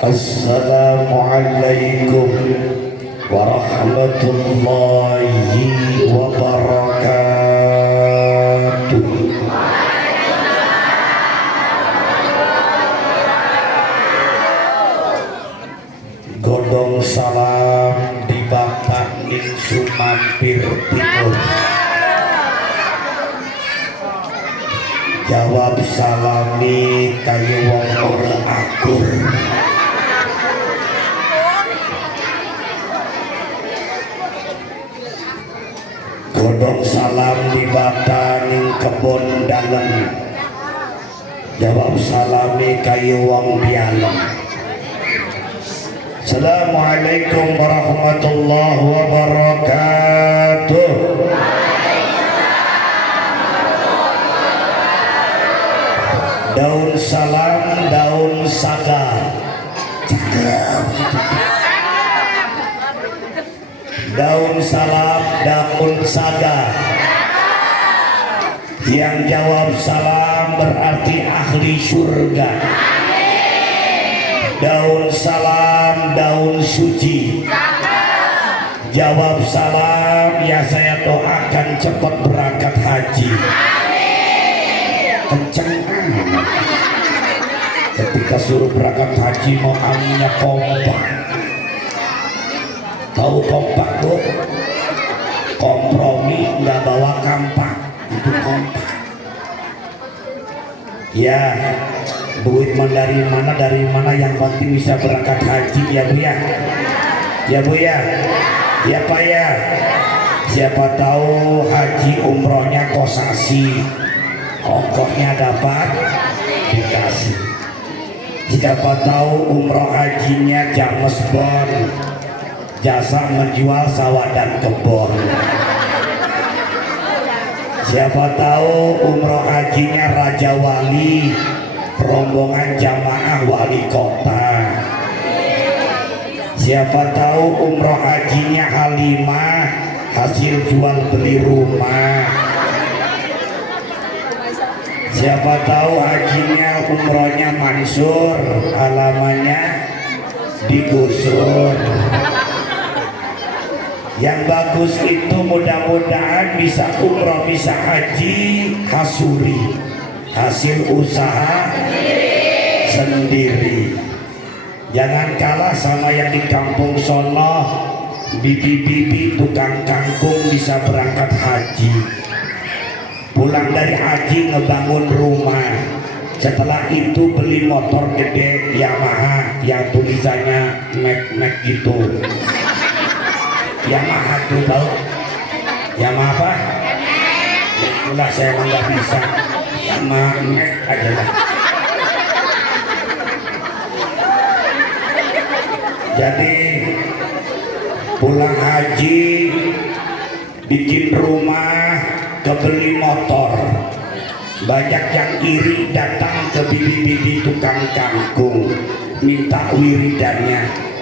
Assalamualaikum warahmatullahi wabarakatuh. Godong salam di Bapak ning Sumampir Timur. Jawab salami kayu wong ora akur. Godong salam di batang kebon dalem. Jawab salami kayu wong bialem. Assalamualaikum warahmatullahi wabarakatuh. Daun salam, daun saga. Daun salam, daun saga. Yang jawab salam berarti ahli surga. Daun salam, daun suci. Jawab salam, ya saya doakan cepat berangkat haji. Kenceng ketika suruh berangkat haji mau aminnya kompak. Tahu kompak tuh? Kompromi nggak bawa kampak, itu kompak. Ya, duit dari mana yang penting bisa berangkat haji ya Bu ya. Ya Bu ya. Ya Pak ya. Siapa tahu haji umrohnya kosasi, ongkosnya dapat dikasih. Siapa tahu umroh hajinya James Bond, jasa menjual sawah dan kebun. Siapa tahu umroh hajinya Raja Wali, rombongan jamaah wali kota. Siapa tahu umroh hajinya Halimah, hasil jual beli rumah. Siapa tahu hajinya umrohnya Mansur, halamannya digusur. Yang bagus itu mudah-mudahan bisa umroh bisa haji hasuri, hasil usaha sendiri. Jangan kalah sama yang di kampung sono, bibi-bibi tukang kangkung bisa berangkat haji, pulang dari haji ngebangun rumah, setelah itu beli motor gede Yamaha yang tulisannya nek gitu. Yamaha tuh tahu? Yamaha apa? Itulah saya emang nggak bisa. Yamaha nek aja lah. Jadi pulang haji bikin rumah, kebeli motor. Banyak yang iri datang ke bibi-bibi tukang kangkung minta wiridannya.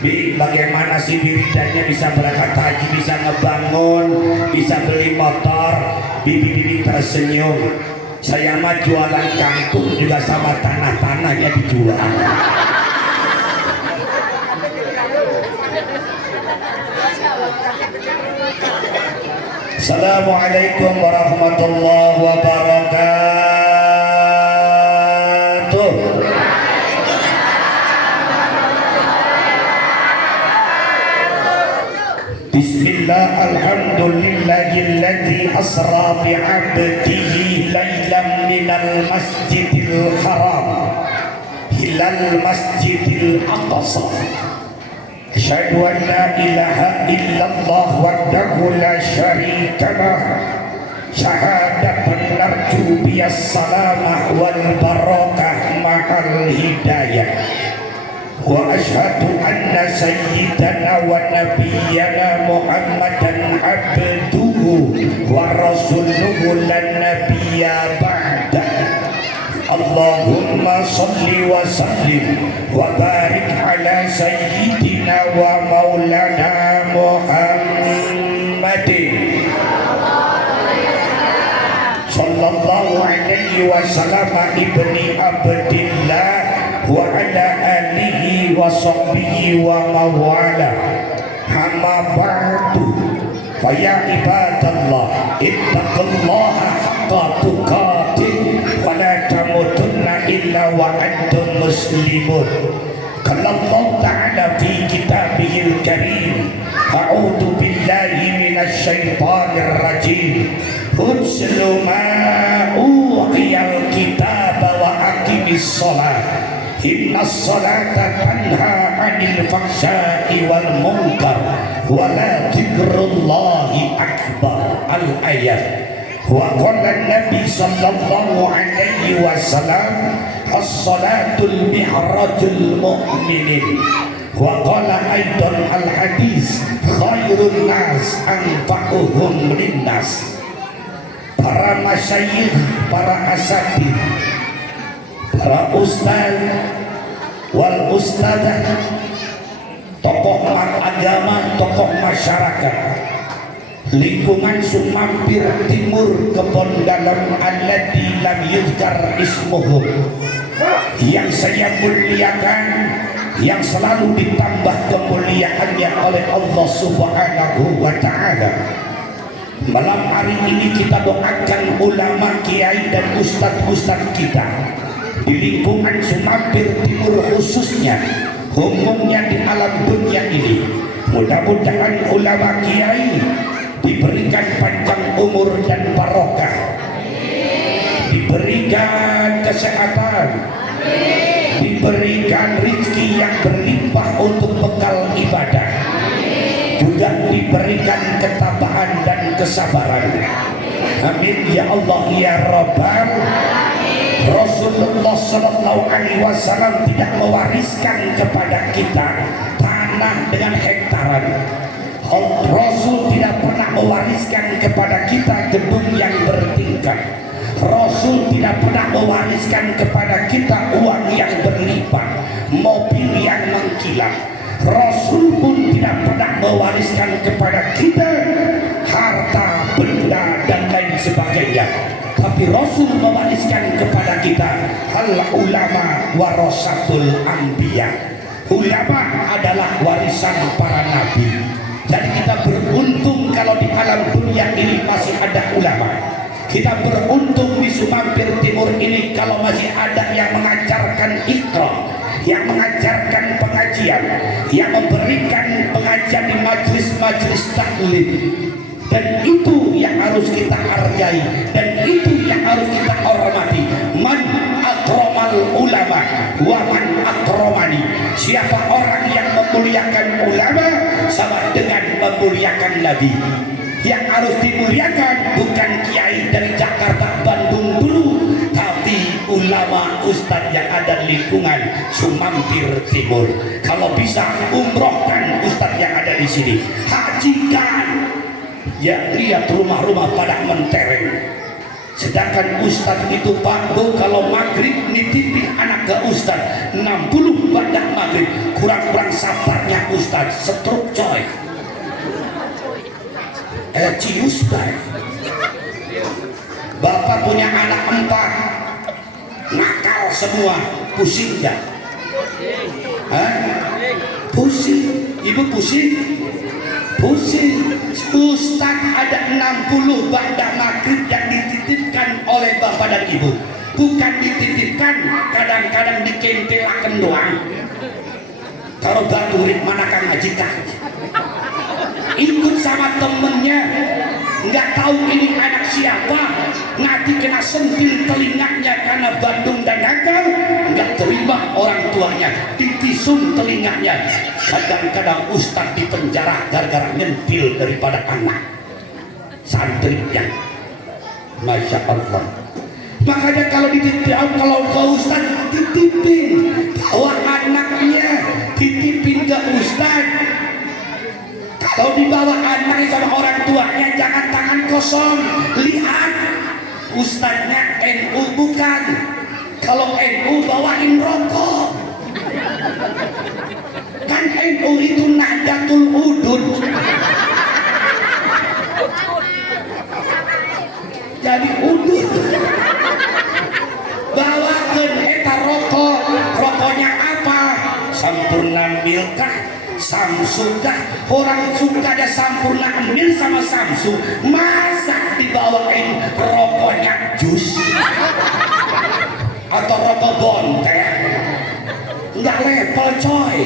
Bi, bagaimana sih wiridannya bisa berangkat haji, bisa ngebangun, bisa beli motor? Bibi-bibi tersenyum. Saya mah jualan kangkung juga sama tanah-tanahnya dijual. Assalamualaikum warahmatullahi wabarakatuh. Bismillah, alhamdulillahilladzi asra bi'abdihi laylan minal masjidil haram ilal masjidil aqsa. Asyhadu an la ilaha illallah wahdahu la syarika lah. Syahadatan narju biyas salamah wal barakah ma'al hidayah. Wa asyhadu anna sayyidana wa nabiyyana Muhammadan abduhu wa rasuluhu lan nabiyya ba'da. Allahumma salli wa sallim wa barik ala sayyidina wa maulana Muhammadin sallallahu alaihi wasallam ibni abdillah wa ala alihi wa sahbihi wa mawala. Amma ba'du. Fa ya ibadallah, ittaqullaha haqqa tuqatih wa la tamutunna illa wa antum muslimun. Qala Allah ta'ala fi kitabihil karim, a'udzu billahi minasy syaithanir rajim. Utslu ma uqiyal kitaba wa aqimis shalah. Inna salata tanha 'anil fahsya'i wal munkar wa la dzikrullahi akbar. Al-ayat. Wa qala Nabi sallallahu alaihi wasallam, as-salatul mi'rajul mu'minin. Wa qala aidan al-hadis, khairun nas anfa'uhum linnas. Para masyayikh, para asatidz, para ustaz wal ustadzah, tokoh agama, tokoh masyarakat, lingkungan Sumampir Timur Kebon Dalam allati lam yuzkar ismuhum, yang saya muliakan, yang selalu ditambah kemuliaannya oleh Allah Subhanahu wa ta'ala. Malam hari ini kita doakan ulama, kiai dan ustadz-ustadz kita di lingkungan Sumampir Timur khususnya, umumnya di alam dunia ini. Mudah-mudahan ulama kiai diberikan panjang umur dan barokah, diberikan kesehatan, diberikan rezeki yang berlimpah untuk bekal ibadah, juga diberikan ketabahan dan kesabaran. Amin ya Allah ya Rabbal. Rasulullah sallallahu alaihi wasallam tidak mewariskan kepada kita tanah dengan hektaran. Rasul tidak pernah mewariskan kepada kita gedung yang bertingkat. Rasul tidak pernah mewariskan kepada kita uang yang berlimpah, mobil yang mengkilat. Rasul pun tidak pernah mewariskan kepada kita harta benda dan lain sebagainya. Tapi Rasul mewariskan kepada kita al ulama warasatul anbiya. Ulama adalah warisan para nabi. Jadi kita beruntung kalau di alam dunia ini masih ada ulama. Kita beruntung di Sumampir Timur ini kalau masih ada yang mengajarkan Iqra, yang mengajarkan pengajian, yang memberikan pengajian di majelis-majelis taklim. Dan itu yang harus kita hargai, dan itu yang harus kita hormati. Man akramal ulama wa man akramani. Siapa orang yang memuliakan ulama sama dengan memuliakan Nabi. Yang harus dimuliakan bukan kiai dari Jakarta, Bandung dulu, tapi ulama ustadz yang ada di lingkungan Sumampir Timur. Kalau bisa umrohkan ustadz yang ada di sini, hajikan. Ya, lihat rumah-rumah pada mentereng. Sedangkan ustadz itu Pak Bu, kalau maghrib nitipin anak ke ustadz 60 badak maghrib, kurang-kurang sabarnya ustadz stroke coy. Cius baik. Bapak punya anak 4, nakal semua, pusing gak? Pusing. Ibu pusing? Pusing. Ustaz ada 60 badak maghrib yang dititipkan oleh bapak dan ibu. Bukan dititipkan, kadang-kadang dikentelakan doang. Kalau baturik mana Kang Haji Kang? Ikut sama temennya, nggak tahu ini anak siapa, nanti kena sentil telinganya karena Bandung dan nakal, nggak terima orang tuanya, ditisum telinganya. Kadang-kadang ustadz di penjara gara-gara nyentil daripada anak santrinya. Masya Allah. Makanya kalau ke ustadz dititipin, bawa anaknya dititipin ke ustadz. Kalau dibawa anaknya sama orang tuanya jangan tangan kosong. Lihat ustadznya NU bukan. Kalau NU bawain rokok. Kan NU itu Nahdlatul Udud. Jadi udud. Bawakan eta rokok. Rokoknya apa? Sampurna milkah Samsukah? Orang suka ada Sampurna Mil sama Samsu, masa dibawain rokoknya jus atau rokok bonteh? Nggak level coy.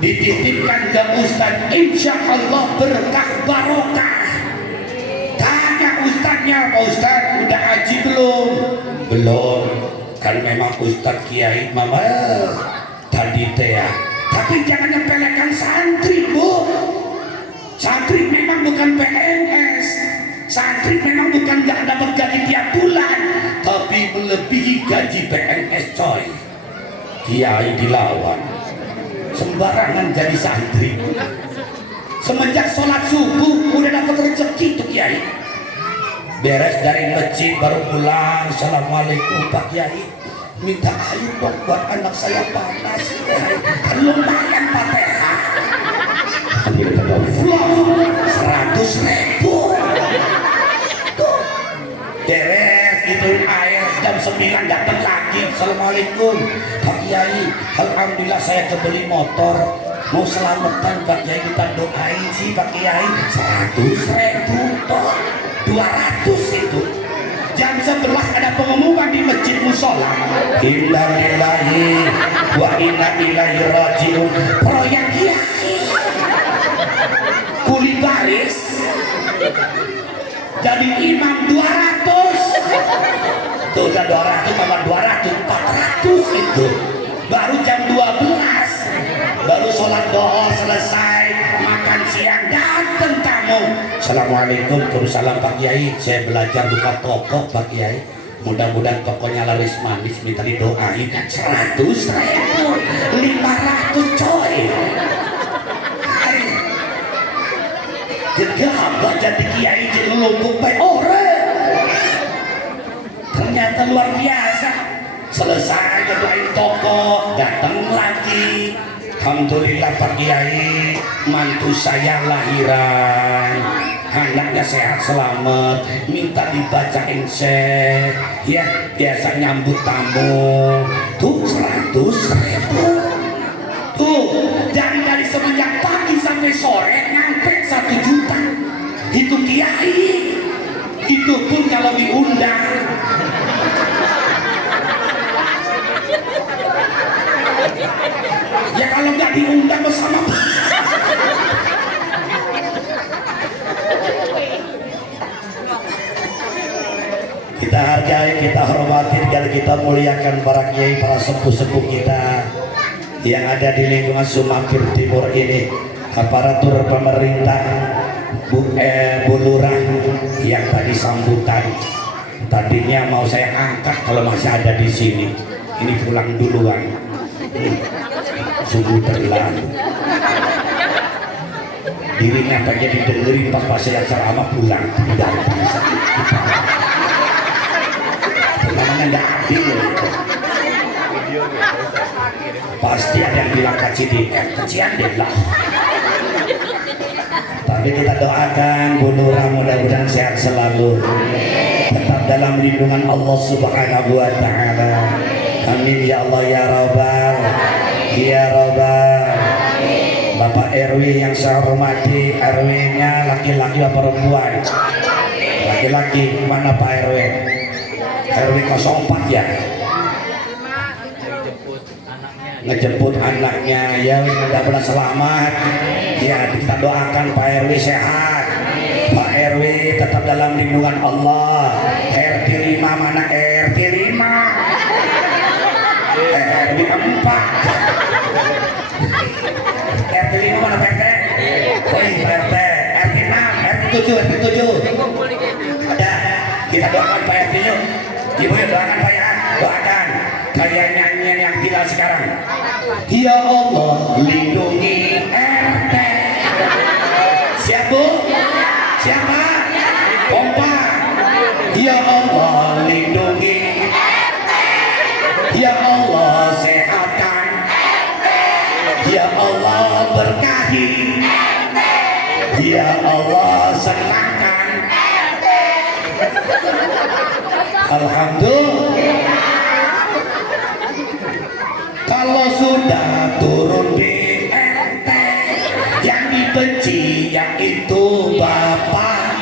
Dititipkan ke Ustadz, insya Allah berkah barokah. Tanya Ustadznya, Pak Ustadz udah haji belum? Belum. Kan memang Ustadz Kiai mama tadi teh ya. Tapi jangan nyepelekan santri, Bu. Santri memang bukan PNS. Santri memang bukan gak dapat gaji tiap bulan, tapi melebihi gaji PNS coy. Kiai dilawan, sembarangan jadi santri. Semenjak sholat subuh udah dapat rezeki tuh Kiai. Beres dari masjid baru pulang, assalamualaikum Pak Kiai, minta air dong buat anak saya panas. Kan lumayan Fatihah. Vlog 100.000 tuh. Beres itu air jam 9 datang lagi, assalamualaikum Pak Kiai, alhamdulillah saya kebeli motor, mau selamatan Pak Kiai, kita doain sih Pak Kiai. 100.000 toh, 200 itu. Jam 11 ada pengumuman di masjid musola, inna lillahi wa inna ilaihi rajiun, proyek Kiai kuli baris jadi imam 200 tuh, udah 200 tambah 200 400 itu. Baru jam 12 baru sholat doa selesai, makan siang datang tamu, assalamualaikum. Salam Pak Kiai, saya belajar buka toko Pak Kiai, mudah-mudahan tokonya laris manis, minta didoain. 100.000 500 coy. Gegabah jadi kiai jadi lumpuk baik orang. Ternyata luar biasa. Selesai doain toko, datang lagi, alhamdulillah Pak Kiai, mantu saya lahiran, anaknya sehat selamat, minta dibacain syekh ya, biasa nyambut tamu. Tuh 100.000 tuh, dari semenjak pagi sampai sore nyampe 1 juta. Itu Kiai, itu pun kalau diundang. Ya kalau nggak diundang bersama kita hargai, kita hormati, dan kita muliakan para kiai, para sepuh-sepuh kita yang ada di lingkungan Sumampir Timur ini, aparatur pemerintah, Bu Lurah yang tadi sambutan. Tadinya mau saya angkat kalau masih ada di sini, ini pulang duluan. Sungguh terlalu. Dirinya pengen didengerin pas saya ceramah pulang, tidak bisa. Namanya nggak adil. Pasti ada yang bilang kecian deh lah. Tapi kita doakan Bu Lurah mudah-mudahan sehat selalu, tetap dalam lindungan Allah Subhanahu wa Ta'ala. Amin ya Allah ya Rabbal ya Rabbal. Bapak RW yang saya hormati, RW-nya laki-laki apa perempuan? Laki-laki. Mana Pak RW? RW 04 ya? Ngejemput anaknya ya, mudah-mudahan selamat ya. Kita doakan Pak RW sehat, Pak RW tetap dalam lindungan Allah. RT 5 mana? RT 5 RW 4 RT 5 mana PT? RT RT 6 RT 7 RT 7 ada. Kita doakan Pak RT yuk. Ibu doakan Pak ya, doakan kayak nyanyian yang tinggal sekarang. Ya Allah lindungi RT. Siap Bu? Siapa? Kompak. Ya Allah lindungi RT. Ya Allah sehatkan RT. Ya Allah berkahi RT. Ya Allah senangkan RT. Alhamdulillah. turun di RT, yang dibenci yang itu bapak,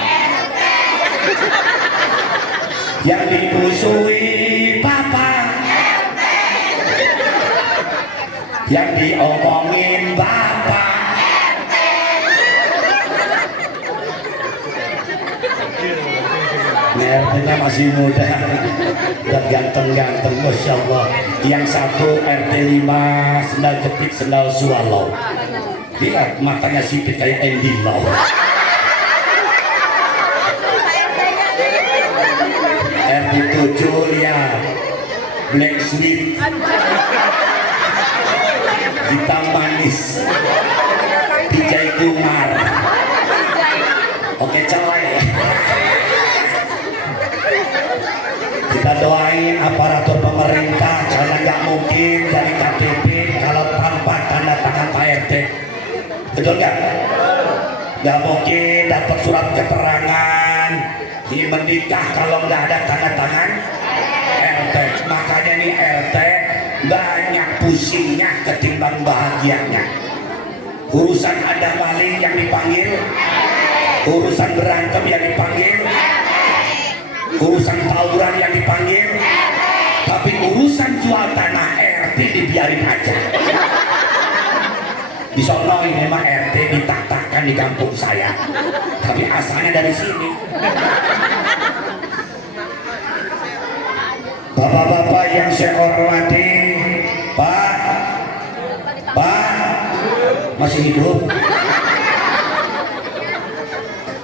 yang dimusuhi bapak, yang diomongin bapak. RT-nya masih muda dan ganteng-ganteng, Masya Allah. Yang satu RT 5 sendal jepit sendal swallow, lihat matanya sipit kayak Andy Lau. RT 7 ya black sweet, hitam manis, Vijay Kumar, oke celai. Kita doain aparatur pemerintah karena nggak mungkin jadi KTP kalau tanpa tanda tangan Pak RT, betul nggak? Nggak mungkin dapat surat keterangan menikah kalau nggak ada tanda tangan RT. Makanya nih RT banyak pusingnya ketimbang bahagianya. Urusan ada maling yang dipanggil, urusan berantem yang dipanggil, urusan tawuran yang dipanggil, tapi urusan jual tanah RT dibiarin aja. Di sono ini mah RT ditak-takkan di kampung saya, tapi asalnya dari sini. Bapak-bapak yang saya hormati, Pak masih hidup.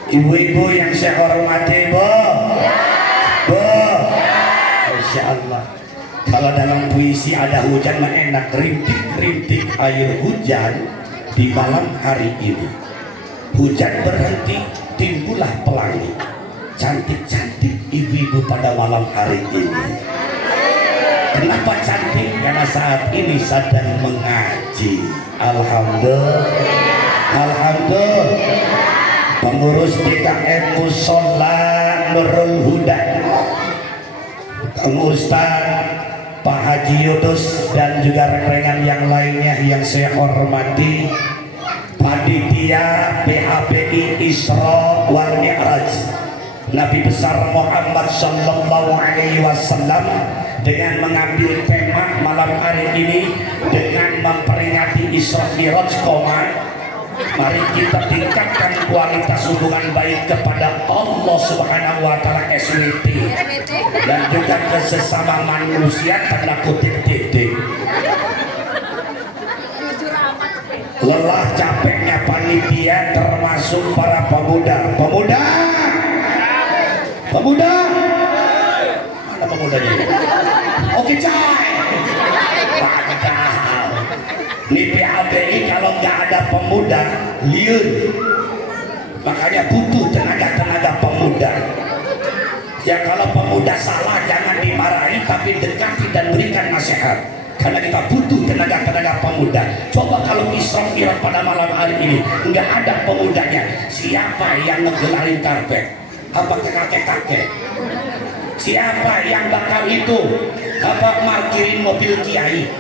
Ibu-ibu yang saya hormati, Bu, Masya Allah. Kalau dalam puisi ada hujan mah enak, rintik-rintik air hujan di malam hari ini. Hujan berhenti, timbullah pelangi, cantik-cantik ibu-ibu pada malam hari ini. Kenapa cantik? Karena saat ini sedang mengaji. Alhamdulillah, alhamdulillah. Pengurus DKM Musola Nurul Huda, Kang Ustaz, Pak Haji Yudus, dan juga rekan-rekan yang lainnya yang saya hormati, panitia PHPI Isra wal Mi'raj Nabi besar Muhammad Sallallahu Alaihi Wasallam, dengan mengambil tema malam hari ini dengan memperingati Isra Mi'raj koma. Mari kita tingkatkan kualitas hubungan baik kepada Allah Subhanahu wa Ta'ala SWT dan juga ke sesama manusia tanda kutip titik. Lelah capeknya panitia termasuk para pemuda. Pemuda mana pemudanya? Oke cai. Di PHBI kalau nggak ada pemuda liur, makanya butuh tenaga pemuda. Ya kalau pemuda salah jangan dimarahi, tapi dekati dan berikan nasihat, karena kita butuh tenaga pemuda. Coba kalau Isra Mi'raj pada malam hari ini nggak ada pemudanya, siapa yang ngegelarin karpet? Apakah kakek-kakek? Siapa yang bakal itu markirin mobil kiai?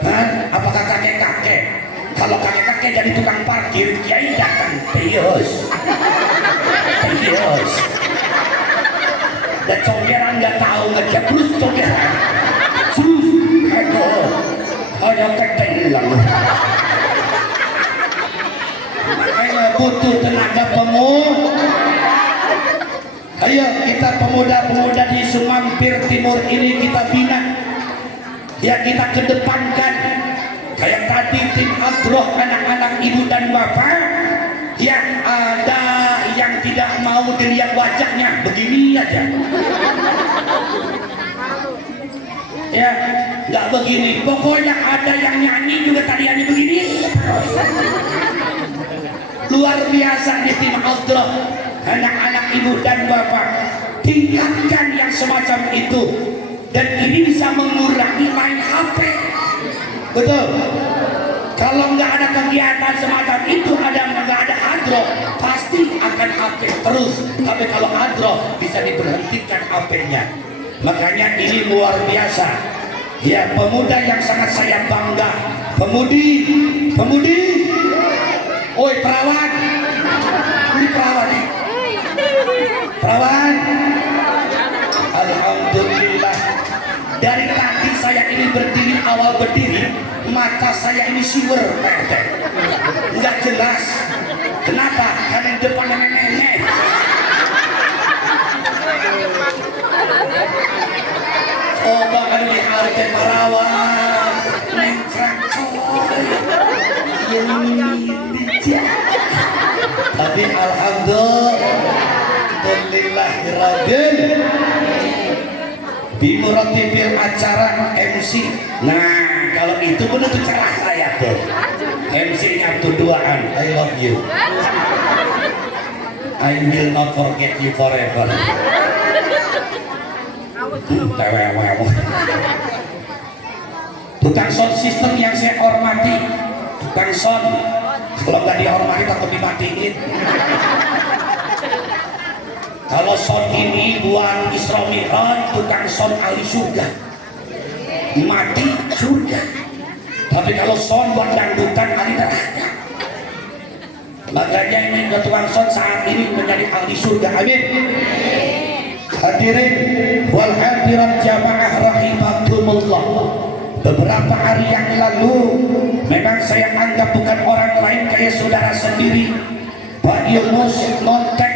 Hah? Apakah kakek-kakek? Kalau kakek-kakek jadi tukang parkir, kiai datang tius. Dan cogeran nggak tahu ngejak terus cogeran. Aduh, ada ketelang. Makanya butuh tenaga pemuda. Ayo kita pemuda-pemuda di Sumampir Timur ini kita bina. Ya kita kedepankan kayak tadi tim Adroh, anak-anak ibu dan bapak yang ada yang tidak mau dilihat wajahnya begini aja ya, nggak begini, pokoknya ada yang nyanyi juga tadiannya begini. Luar biasa di tim Adroh, anak-anak ibu dan bapak, tingkatkan yang semacam itu. Dan ini bisa mengurangi main HP. Betul. Kalau nggak ada kegiatan semacam itu, nggak ada Adroh, pasti akan HP terus. Tapi kalau Adroh bisa diberhentikan HP-nya. Makanya ini luar biasa. Ya, pemuda yang sangat saya bangga. Pemudi, oi perawan, ini perawan nih, perawan. Alhamdulillah, dari tadi saya ini berdiri, awal berdiri, mata saya ini siwer, nggak jelas. Kenapa? Karena di depan nenek-nenek. Coba kan dihargai perawan, mencret coy, tapi alhamdulillah bimuratibil acara MC. Nah kalau itu benar tuh celah saya tuh, MC-nya tuh duaan, I love you, I will not forget you forever. Tukang sound system yang saya hormati, tukang sound kalau nggak dihormati takut dimatiin. Kalau sound ini buat Isra Mi'raj, tukang sound ahli surga, mati surga. Tapi kalau sound buat dangdutan ahli neraka. Makanya ini tukang sound saat ini menjadi ahli surga. Amin. Hadirin wal hadirat jamaah rahimakumullah. Beberapa hari yang lalu memang saya anggap bukan orang lain kayak saudara sendiri, Pak Yunus ngontek.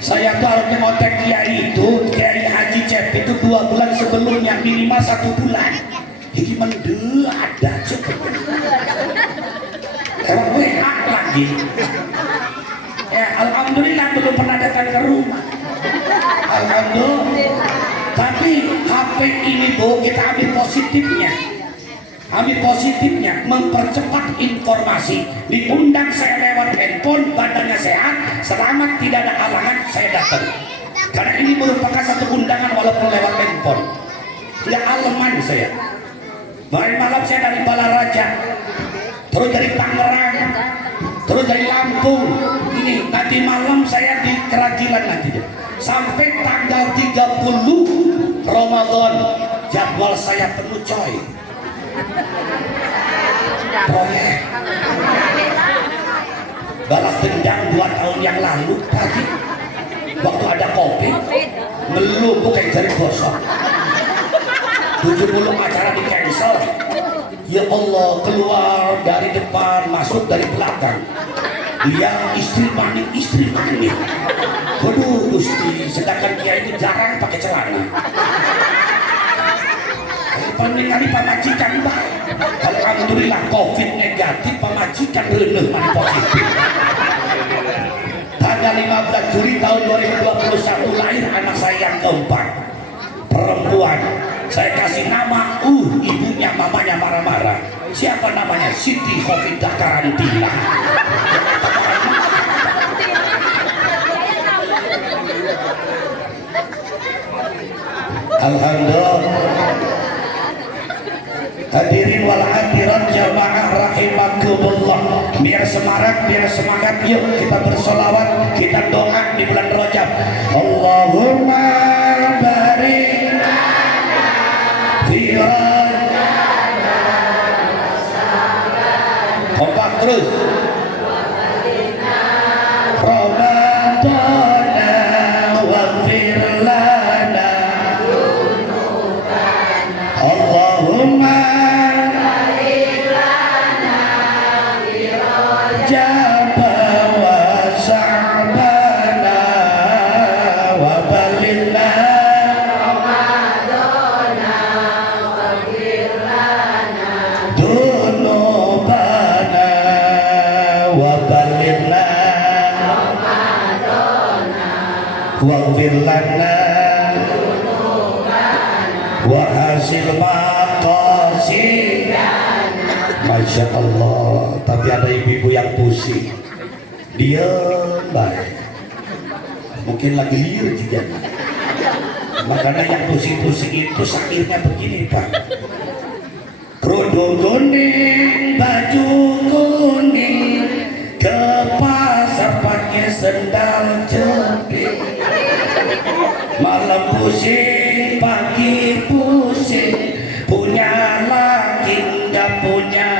Saya tuh harusnya ngontek Kiai itu, Kiai Haji Cep itu 2 bulan sebelumnya, minimal 1 bulan. Ini mendua ada cukup. Emang WA lagi. Ya alhamdulillah belum pernah datang ke rumah. Alhamdulillah. Tapi HP ini Bu, kita ambil positifnya. Ambil positifnya, mempercepat informasi. Diundang saya lewat handphone, badannya sehat, selamat, tidak ada halangan, saya datang. Karena ini merupakan satu undangan walaupun lewat handphone. Tidak aleman saya. Kemarin malam saya dari Balaraja, terus dari Tangerang, terus dari Lampung. Ini nanti malam saya di Keragilan nanti deh. Sampai tanggal 30 Ramadan jadwal saya penuh coy. Proyek balas dendam 2 tahun yang lalu pagi waktu ada kopi belum bukan jari gosok 70 acara di cancel. Ya Allah, keluar dari depan masuk dari belakang, lihat istri maning. Waduh Gusti, sedangkan dia itu jarang pakai celana. Paling kali pamajikan baik. Alhamdulillah COVID negatif, pamajikan reneh mani positif. Tanggal 15 Juli tahun 2021 lahir anak saya yang keempat, perempuan. Saya kasih nama, ibunya mamanya marah-marah. Siapa namanya? Siti Khofidah Karantina. Alhamdulillah. Hadirin wal hadirat jamaah rahimakumullah. Biar semangat, yuk kita bersolawat, kita doa di bulan Rajab. Allahumma barik fi Rajab. Kompak terus. Allahumma waghfir lana wa hasil maqasidana. Masya Allah. Tapi ada ibu-ibu yang pusing, dia baik, mungkin lagi liur juga. Makanya yang pusing-pusing itu sakitnya begini Pak. Kerudung kuning, baju kuning, ke pasar pakai sendal jepit. Malam pusing, pagi pusing, punya punya.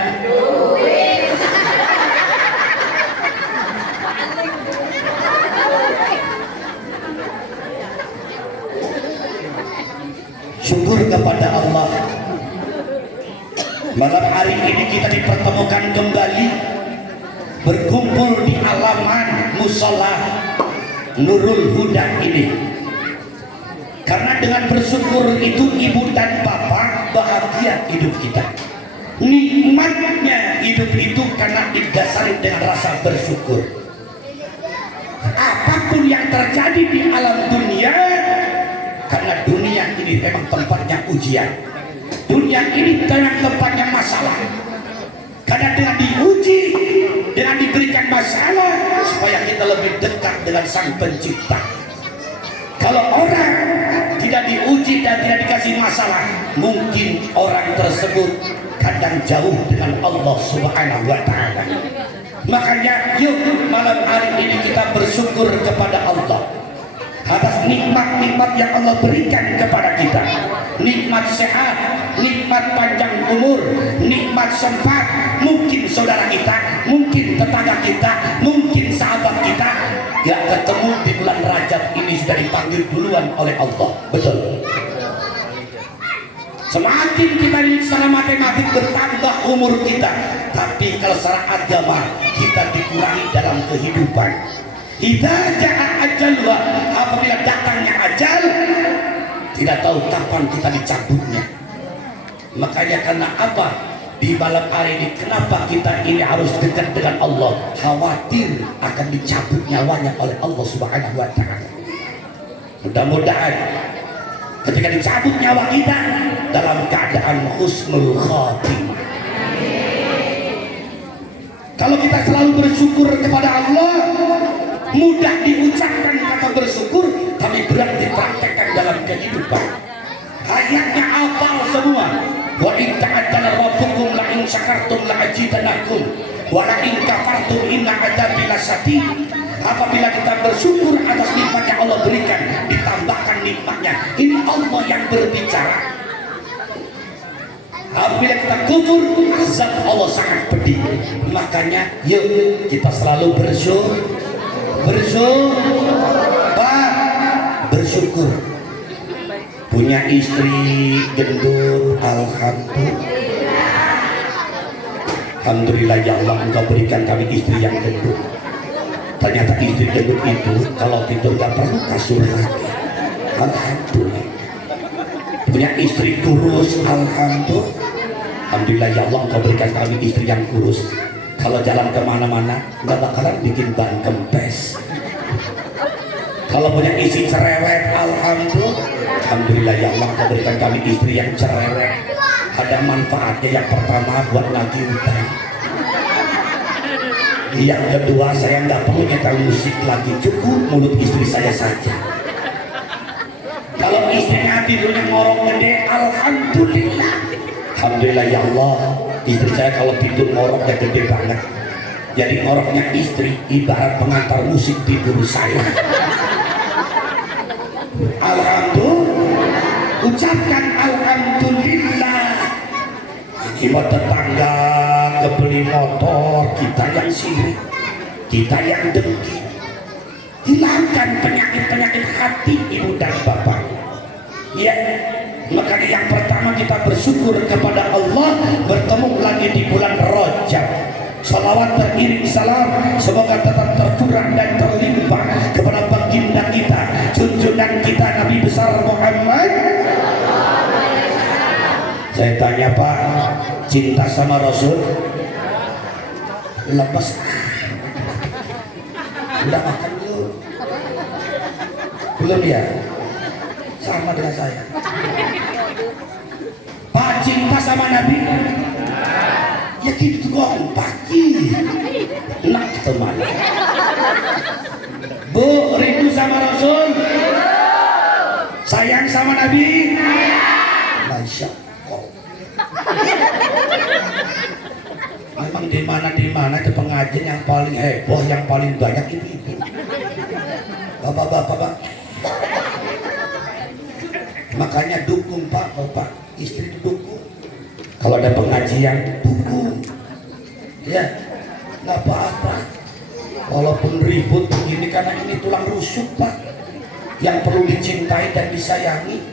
Syukur kepada Allah, malam hari ini kita dipertemukan kembali, berkumpul di halaman musola Nurul Huda ini. Karena dengan bersyukur itu ibu dan bapak bahagia hidup kita. Nikmatnya hidup itu karena didasari dengan rasa bersyukur. Apapun yang terjadi di alam dunia, karena dunia ini memang tempatnya ujian, dunia ini memang tempatnya masalah. Karena dengan diuji, dengan diberikan masalah, supaya kita lebih dekat dengan Sang Pencipta. Kalau orang tidak diuji dan tidak dikasih masalah, mungkin orang tersebut kadang jauh dengan Allah Subhanahu wa Ta'ala. Makanya yuk malam hari ini kita bersyukur kepada Allah atas nikmat-nikmat yang Allah berikan kepada kita. Nikmat sehat, nikmat panjang umur, nikmat sempat. Mungkin saudara kita, mungkin tetangga kita, mungkin sahabat kita yang ketemu di bulan Rajab ini sudah dipanggil duluan oleh Allah. Betul. Semakin kita ini secara matematik bertambah umur kita, tapi kalau secara agama kita dikurangi dalam kehidupan. Idza ja'a ajalha, apabila datangnya ajal, tidak tahu kapan kita dicabutnya. Makanya karena apa? Di malam hari ini kenapa kita ini harus dekat dengan Allah? Khawatir akan dicabut nyawanya oleh Allah Subhanahu wa Ta'ala. Mudah-mudahan ketika dicabut nyawa kita dalam keadaan husnul khatimah. Kalau kita selalu bersyukur kepada Allah, mudah diucapkan kata bersyukur, tapi berat dipraktekkan dalam kehidupan. Ayatnya hafal semua. Wa in ta'addana rabbukum la in syakartum la azidannakum wa la in kafartum inna adzabi lasyadid. Apabila kita bersyukur atas nikmat yang Allah berikan, ditambahkan nikmatnya. Ini Allah yang berbicara. Apabila kita kufur, azab Allah sangat pedih. Makanya yuk kita selalu bersyukur. Punya istri gendut, alhamdulillah ya Allah, Engkau berikan kami istri yang gendut. Ternyata istri gendut itu kalau tidur gak perlu kasur lagi. Alhamdulillah. Punya istri kurus, alhamdulillah ya Allah, Engkau berikan kami istri yang kurus. Kalau jalan kemana-mana gak bakalan bikin ban kempes. Kalau punya istri cerewet, alhamdulillah ya Allah, Engkau berikan kami istri yang cerewet. Ada manfaatnya. Yang pertama buat nagih utang, yang kedua saya nggak perlu nyetel musik lagi, cukup mulut istri saya saja. Kalau istrinya tidurnya ngorok gede, alhamdulillah ya Allah, istri saya kalau tidur ngoroknya gede banget. Jadi ngoroknya istri ibarat pengantar musik tidur saya. Alhamdulillah, ucapkan alhamdulillah. Jiwa tetangga kebeli motor, kita yang sirik, kita yang dengki. Hilangkan penyakit-penyakit hati ibu dan bapak. Ya, makanya yang pertama kita bersyukur kepada Allah, bertemu lagi di bulan Rajab. Salawat teriring salam semoga tetap tercurah dan terlimpah kepada baginda kita, junjungan kita Nabi besar Muhammad. Saya tanya Pak, cinta sama Rasul? Lepas. Udah makan belum? Belum ya? Sama dengan saya. Pak, cinta sama Nabi? Ya gitu kok, pagi. Nak teman. Bu, rindu sama Rasul? Sayang sama Nabi? Masya Allah. Memang di mana itu pengajian yang paling heboh, yang paling banyak ibu-ibu. Bapak. Makanya dukung Pak, Bapak, istri dukung. Kalau ada pengajian dukung, ya nggak apa-apa. Walaupun ribut begini karena ini tulang rusuk Pak, yang perlu dicintai dan disayangi,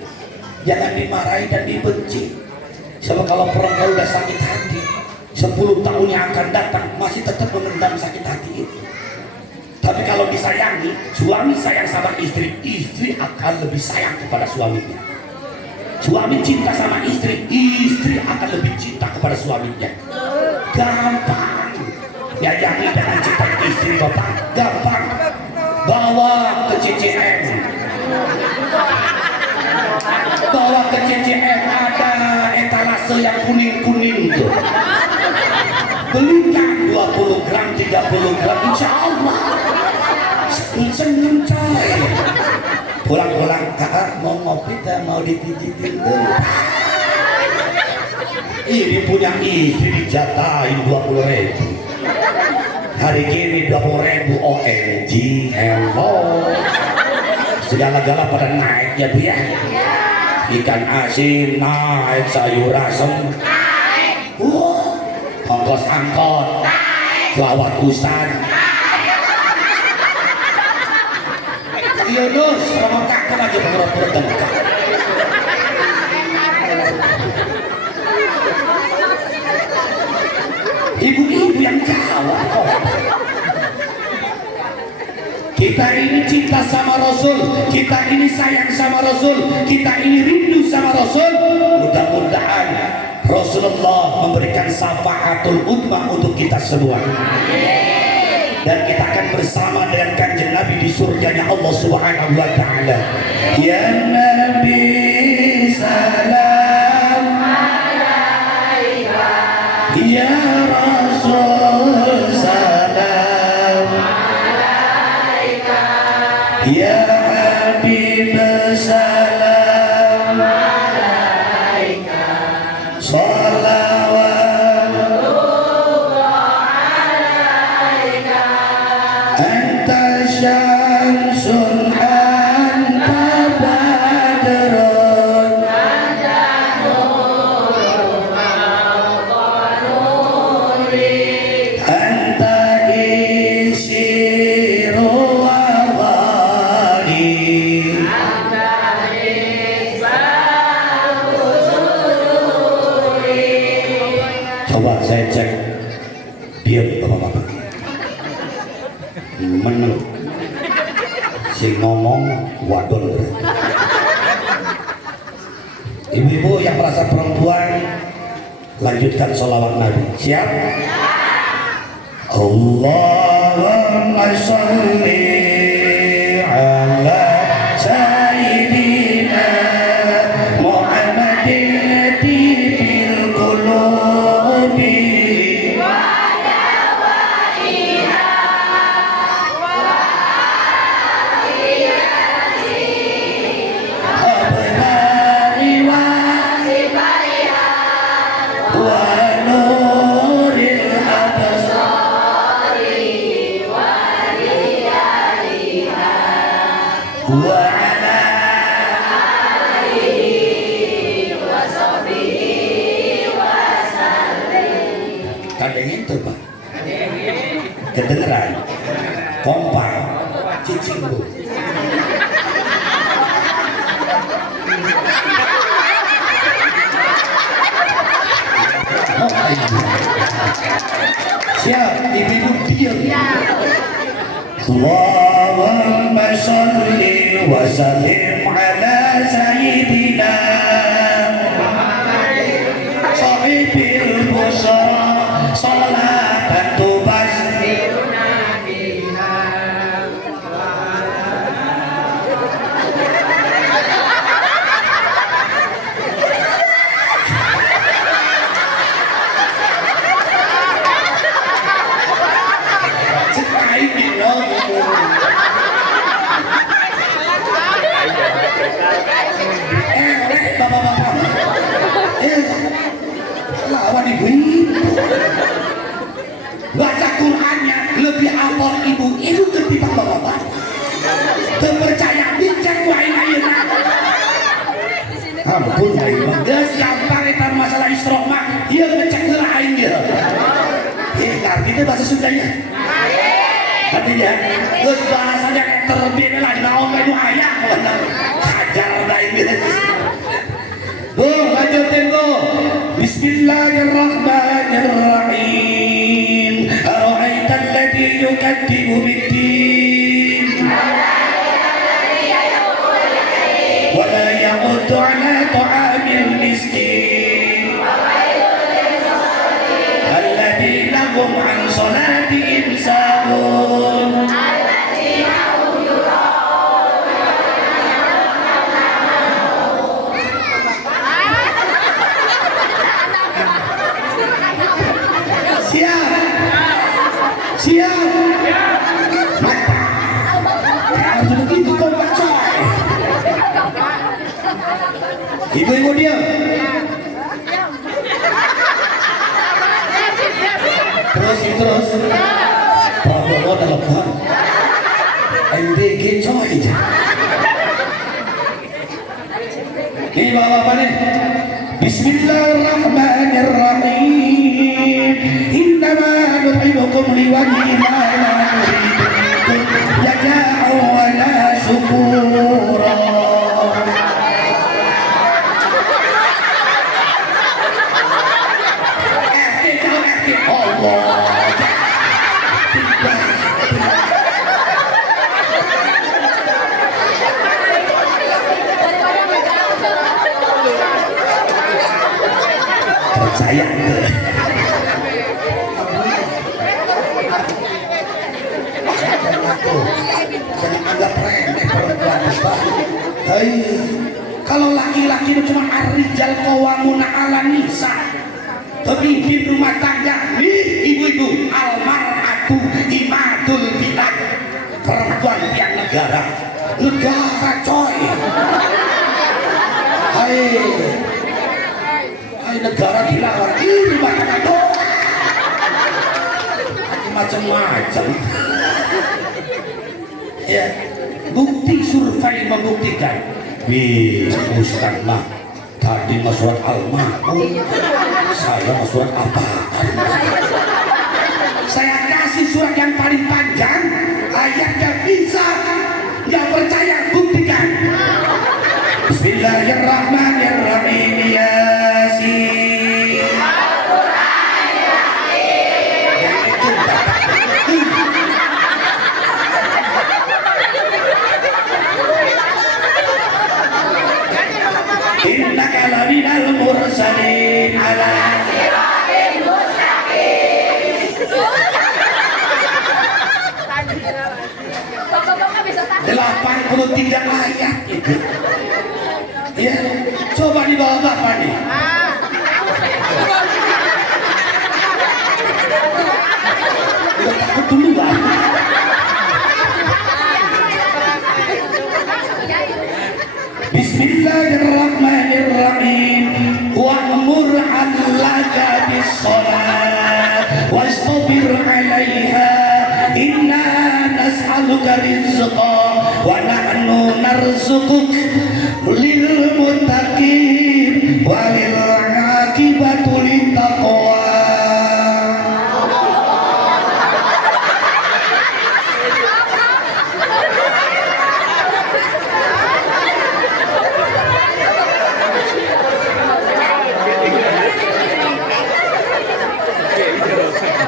jangan dimarahi dan dibenci. Sebab kalau perempuan udah sakit hati, 10 tahun yang akan datang masih tetap memendam sakit hati itu. Tapi kalau disayangi, suami sayang sama istri, istri akan lebih sayang kepada suaminya. Suami cinta sama istri, istri akan lebih cinta kepada suaminya. Gampang. Yayangi dengan cinta istri Bapak, gampang. Bawa ke CCM. Bawa ke CCM, ada etalase yang kuning-kuning tuh. Belikan 20 gram, 30 gram, insya Allah seneng coy. Pulang-pulang, kakak mau ngopi tak, mau dipijitin dulu. Ini punya istri dijatahin 20.000. Hari gini 20.000, OMG, hello. Segala-gala pada naik ya Bu ya. Ikan asin naik, sayur asem naik, ongkos angkot naik, selawat ustad Yunus sama kakak aja pura-pura dengkak. Ibu-ibu yang jawab kok. Kita ini cinta sama Rasul, kita ini sayang sama Rasul, kita ini rindu sama Rasul. Mudah-mudahan Rasulullah memberikan syafaatul udma untuk kita semua. Dan kita akan bersama dengan kanjeng Nabi di surganya Allah Subhanahu wa Ta'ala. Ya Nabi salam alaika, ya Rasul salam alaika, ya Habib salam alaika, salawat anta syamsun anta badrun anta nurun ma'qanuri anta isiru wawari anta isbahu sururi. Coba saya cek, diam bapak-bapak, meneng si ngomong wadon. Ibu-ibu yang merasa perempuan, lanjutkan sholawat Nabi. Siap? Allahumma sholli ala sayyidina Muhammadin tibil qulubi kadangin tuh Pak, kedengeran kompak cicing Bu. Siap, ibu-ibu diam. Allahumma sholli wa sallim ala sayyidina sahibil busra salatan tubashiruna biha. Cekai dino bapak-bapak, lawan ibu-ibu baca Qur'annya lebih hafal ibu-ibu ketimbang bapak-bapak. Terpercaya dicek wae ayeuna. Ampun ayeuna geus gampang eta masalah isra mah Iya ngecek lain ya. Ngerti itu bahasa Sundanya? Artinya, terus bahasanya kayak terbit lah, naon itu ayah, hajar dah ini. Lanjutin Bismillahirrahmanirrahim. Ara'aita alladhi yukadzibu bid-din wa la yahuddu 'ala ta'amil miskin alladhina hum 'an salatihim sahun. Siap. Mantap. Harus begitu kau baca. Ibu-ibu dia. Terus. Prabowo telepon. MDG coy. Ini bapak-bapak nih. Bismillahirrahmanirrahim. Innama nu'imukum liwajhillahi la nuridu minkum jazaa'an wa la syukura. Allah. Percaya jangan anggap remeh perempuan. Kalau laki-laki itu cuma ar-rijal qawwamuna 'alan nisa, pemimpin rumah tangga nih ibu-ibu, almar'atu imadul bilad, perempuan tiang negara coy. Hai negara dilawan ini makanya tuh macam-macam ya. Bukti survei membuktikan Ustaz mah tadi mas surat Al-Ma'un, saya mas surat apa? Saya kasih surat yang paling panjang, ayatnya bisa. Nggak percaya buktikan. Bismillahirrahmanirrahim. Yasin. Innaka laminal mursalin ala siratin mustaqim. 83 ayat itu. Ya, coba dibawa Bapak nih. Udah takut dulu Bang. Bismillahirrahmanirrahim. Wa'mur 'alaka bis-shalah wastabir 'alaiha inna nas'aluka rizqan wa nahnu narzuquk lil muttaqin walil 'aqibatu littaqwa.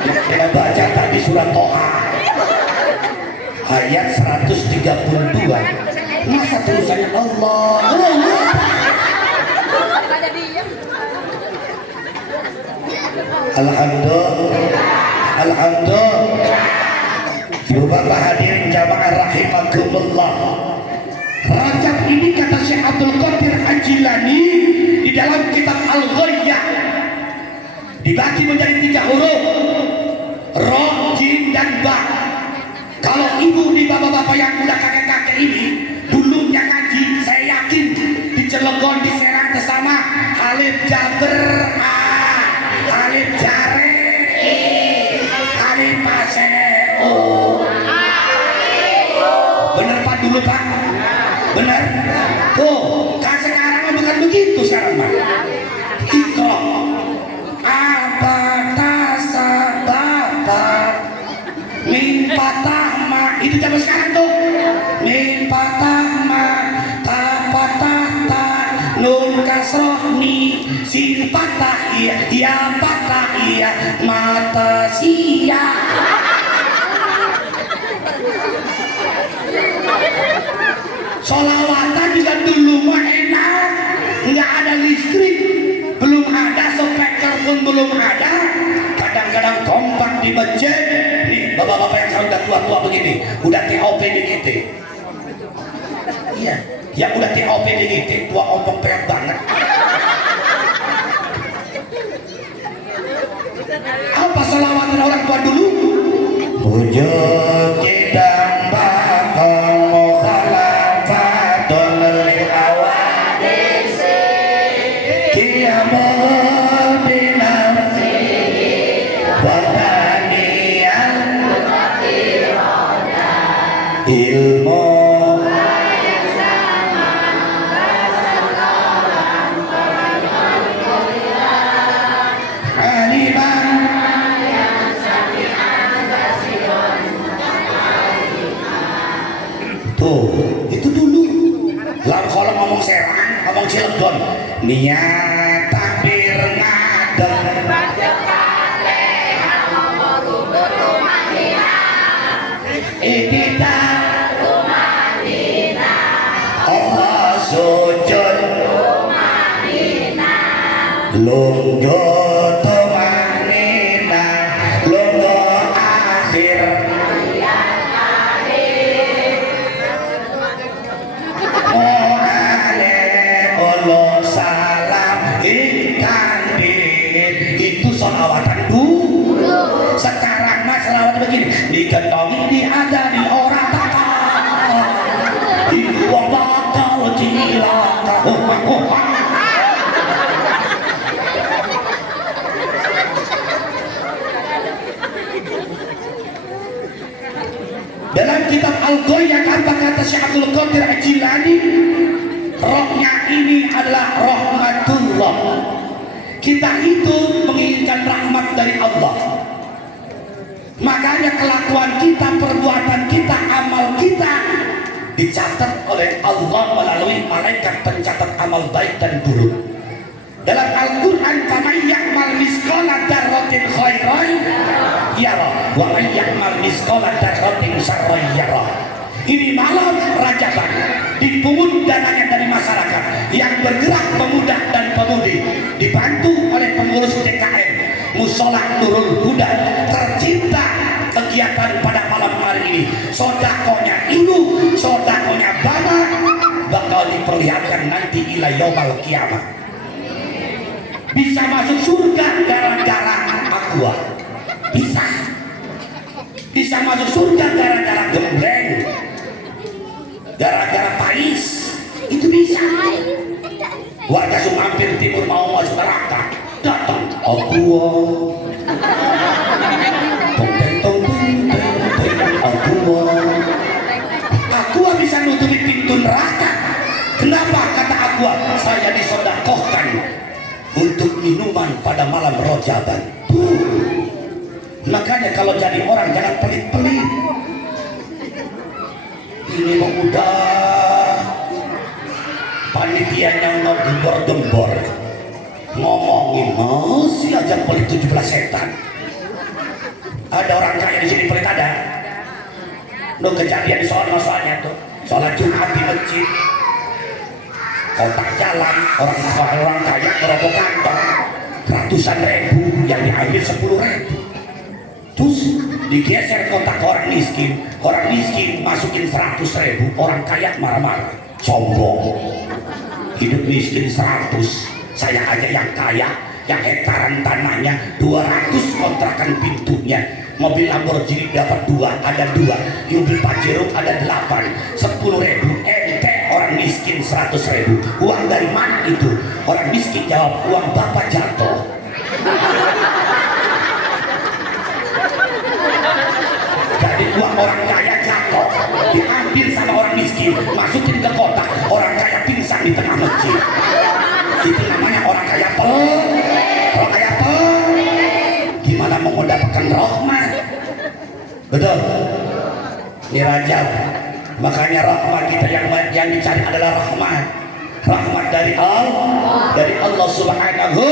Kita baca tadi surat Toha ayat 132. Masa tulisannya Allah. Alhamdulillah. Ibu bapak hadirin jamaah rahimakumullah. Rajab ini kata Syekh Abdul Qadir Al-Jilani di dalam kitab Al-Ghayyah dibagi menjadi 3 huruf, Ro, Jim, dan Ba. Kalau ibu di bapak-bapak yang udah kakek-kakek ini dulunya ngaji, saya yakin di Cilegon, di Serang bersama Alif Jaber A, Alif Jare I, Alif Pase O. Bener Pak dulu Pak? Bener? Tuh, kan sekarang bukan begitu sekarang Pak. Ikro A kuping patah iya, ya patah iya, mata sia. Solawatan juga dulu mah enak, nggak ada listrik, belum ada speaker pun belum ada. Kadang-kadang kompak di masjid. Nih bapak-bapak yang sudah tua-tua begini, udah TOP DGT. Iya, yang udah TOP DGT, tua ompong peot banget. Apa selawatan orang tua dulu? Wujud kita bakal mukhalafatun lil awadis kiamat binafsihi wa taniyan ilmu itu dulu. Lalu kalau ngomong Serang, ngomong Cilegon, niat takbir ngadem kita Allah sujud lungguh tumanina lungguh akhir itu solawatan dulu. Sekarang mas selawat begini dikentongi di ada di orang tak di uang bakal cilaka dalam kitab Al-Ghoyah apa kata Syekh Abdul Qadir Al-Jilani, rohnya ini adalah rahmatullah. Kita itu menginginkan rahmat dari Allah. Makanya kelakuan kita, perbuatan kita, amal kita dicatat oleh Allah melalui malaikat pencatat amal baik dan buruk. Dalam Al-Quran, faman ya'mal misqala dzarratin khairan yara wa man ya'mal misqala dzarratin syarran yara. Ini malam Rajaban dipungut dananya dari masyarakat yang bergerak pemuda dan pemudi, dibantu oleh pengurus DKM Musola Nurul Huda. Tercipta kegiatan pada malam hari ini. Sodakonya ibu, sodakonya bapak bakal diperlihatkan nanti ila yaumal kiamat. Bisa masuk surga gara-gara aqua, bisa masuk surga gara-gara gembleng, gara-gara pais, itu bisa. Warga Sumampir Timur mau masuk neraka, datang aqua, aqua bisa nutupi pintu neraka. Kenapa? Kata aqua, saya disodakohkan untuk minuman pada malam Rajaban. Makanya kalau jadi orang jangan pelit-pelit. Ini mau udah panitianya mau gembor-gembor ngomongin masih aja pelit 17 setan. Ada orang kaya di sini pelit ada. Lo kejadian di soalnya tuh, sholat Jumat di masjid, kotak jalan orang kaya merokok kantong ratusan ribu yang diambil 10.000. Terus digeser kotak orang miskin masukin 100.000, orang kaya marah-marah, sombong, hidup miskin 100, saya aja yang kaya, yang hektaran tanahnya 200 kontrakan pintunya, mobil Lamborghini dapat 2, ada 2, mobil Pajero ada 8, 10.000, ente orang miskin 100.000, uang dari mana itu? Orang miskin jawab, uang bapak jatuh. Jadi uang orang kaya jatuh, diambil sama orang miskin, masukin ke kotak, orang kaya pingsan di tengah masjid. Itu namanya orang kaya orang kaya gimana mau mendapatkan rahmat? Betul? Ini Rajab, makanya rahmat kita yang dicari adalah rahmat. rahmat dari Allah Subhanahu.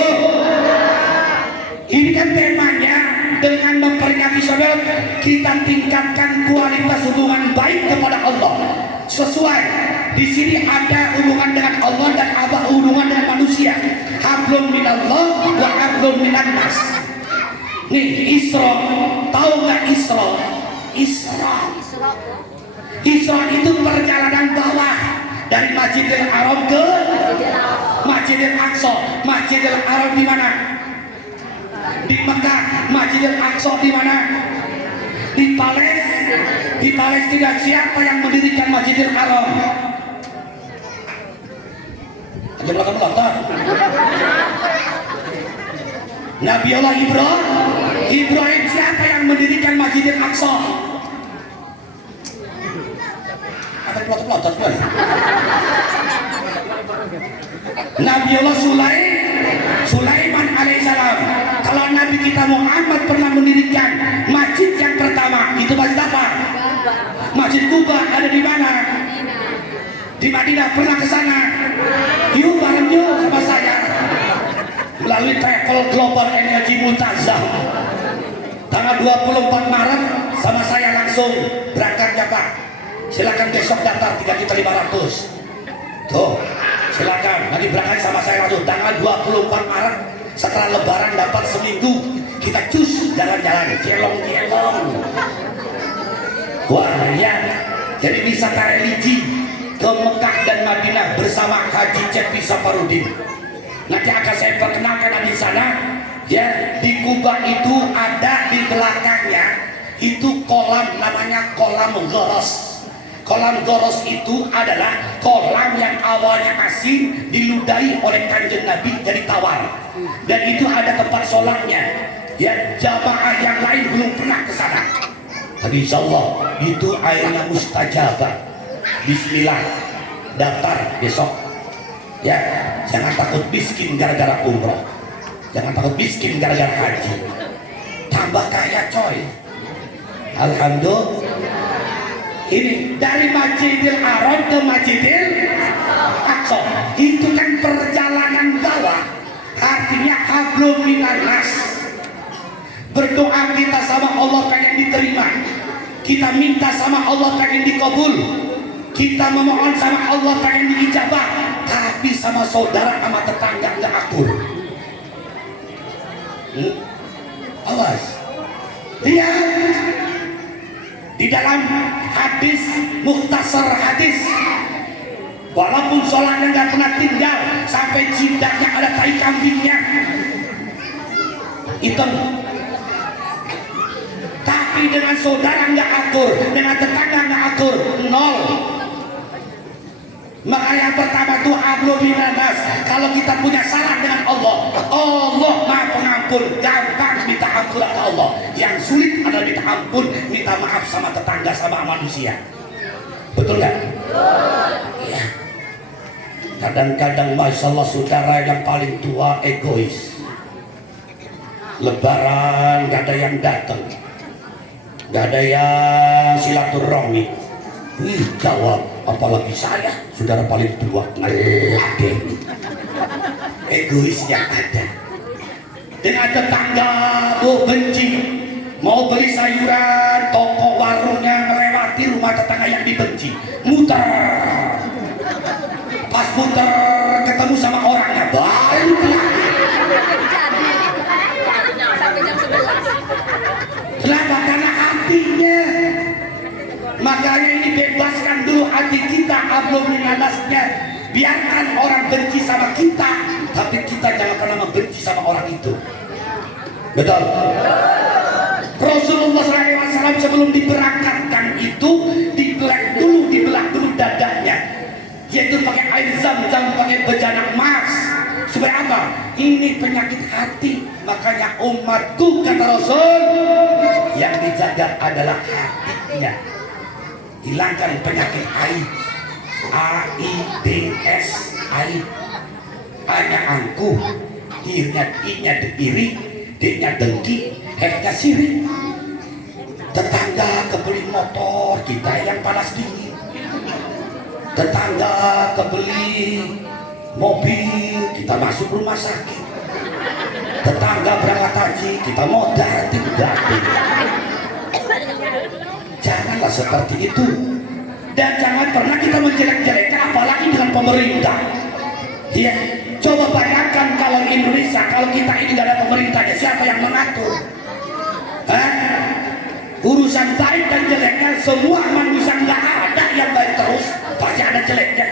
Ini kan temanya, dengan memperingati saudara kita tingkatkan kualitas hubungan baik kepada Allah. Sesuai di sini ada hubungan dengan Allah dan ada hubungan dengan manusia. Hablum minallah wa hablum minan nas. Nih Isra, tahu nggak Isra? Isra itu perjalanan bawah dari Masjidil Haram ke Masjidil Aqsa. Masjidil Haram di mana? Di Mekah. Masjidil Aqsa di mana? Di Palestina. Siapa yang mendirikan Masjidil Haram? Aja belakang belakang. Nabi Allah Ibrahim. Siapa yang mendirikan Masjidil Aqsa? Ada pelotot kan? Nabi Allah Sulaiman alaihissalam. Kalau Nabi kita Muhammad pernah mendirikan masjid yang pertama, itu masjid apa? Masjid Kuba. Ada di mana? Di Madinah. Pernah ke sana? Yuk bareng yuk sama saya melalui travel Global Energy Multazam. Tanggal 24 Maret sama saya langsung berangkat Pak. Silakan besok daftar 3.500. Tuh, silakan nanti berangkat sama saya langsung tanggal 24 Maret. Setelah lebaran dapat seminggu, kita cus jalan-jalan jelong. Wah ya, jadi wisata religi ke Mekah dan Madinah bersama Haji Cepi Saparudin. Nanti akan saya perkenalkan di sana. Ya, di Kuba itu ada di belakangnya itu kolam, namanya kolam Goros. Kolam Goros itu adalah kolam yang awalnya asin diludahi oleh Kanjeng Nabi jadi tawar, dan itu ada tempat sholatnya. Ya, jamaah yang lain belum pernah ke sana. Tapi insya Allah itu airnya mustajabah. Bismillah, daftar besok. Ya, jangan takut miskin gara-gara umroh, jangan takut miskin gara-gara haji, tambah kaya coy. Alhamdulillah. Ini dari Masjidil Haram ke Masjidil Aqsa, itu kan perjalanan bawah, artinya hablum minan nas. Berdoa kita sama Allah pengen diterima, kita minta sama Allah pengen dikabul, kita memohon sama Allah pengen diijabah, tapi sama saudara sama tetangga nggak akur. Awas, lihat di dalam hadis Mukhtasar hadis, walaupun sholatnya nggak pernah tinggal sampai jindaknya ada tai kambingnya hitam, tapi dengan saudara nggak akur, dengan tetangga nggak akur, nol. Maka yang pertama tuh hablum minan nas. Kalau kita punya salah dengan Allah, Allah Maha Pengampun, gampang minta ampun ke Allah. Yang sulit adalah minta ampun, minta maaf sama tetangga, sama manusia. Betul nggak? Iya. Kadang-kadang masya Allah saudara yang paling tua egois. Lebaran nggak ada yang datang, nggak ada yang silaturahmi. Jawab, apalagi saya saudara paling tua. Egois yang ada. Dengan tetangga benci, mau beli sayuran, toko warungnya melewati rumah tetangga yang dibenci, muter. Pas muter ketemu sama orangnya, balik lagi. Sampai jam 11. Kenapa? Karena hatinya. Makanya ini bebaskan dulu hati kita, hablum minan nasnya. Biarkan orang benci sama kita, tapi kita jangan pernah membenci sama orang itu. Betul? Rasulullah SAW sebelum diberangkatkan itu dibelah dulu dadanya, yaitu pakai air zam-zam, pakai bejana emas. Supaya apa? Ini penyakit hati. Makanya umatku, kata Rasul, yang dijaga adalah hatinya. Hilangkan penyakit aib, AIDS, aib. A-nya angkuh, I-nya iri, D-nya dengki, H-nya sirik. Tetangga kebeli motor, kita yang panas dingin. Tetangga kebeli mobil kita masuk rumah sakit, tetangga berangkat haji kita modal tidak. Janganlah seperti itu, dan jangan pernah kita menjelek-jelekan apalagi dengan pemerintah. Ya, coba bayangkan kalau Indonesia, kalau kita ini gak ada pemerintahnya, siapa yang mengatur? Hah? Urusan baik dan jeleknya semua manusia, nggak ada yang baik terus, pasti ada jeleknya.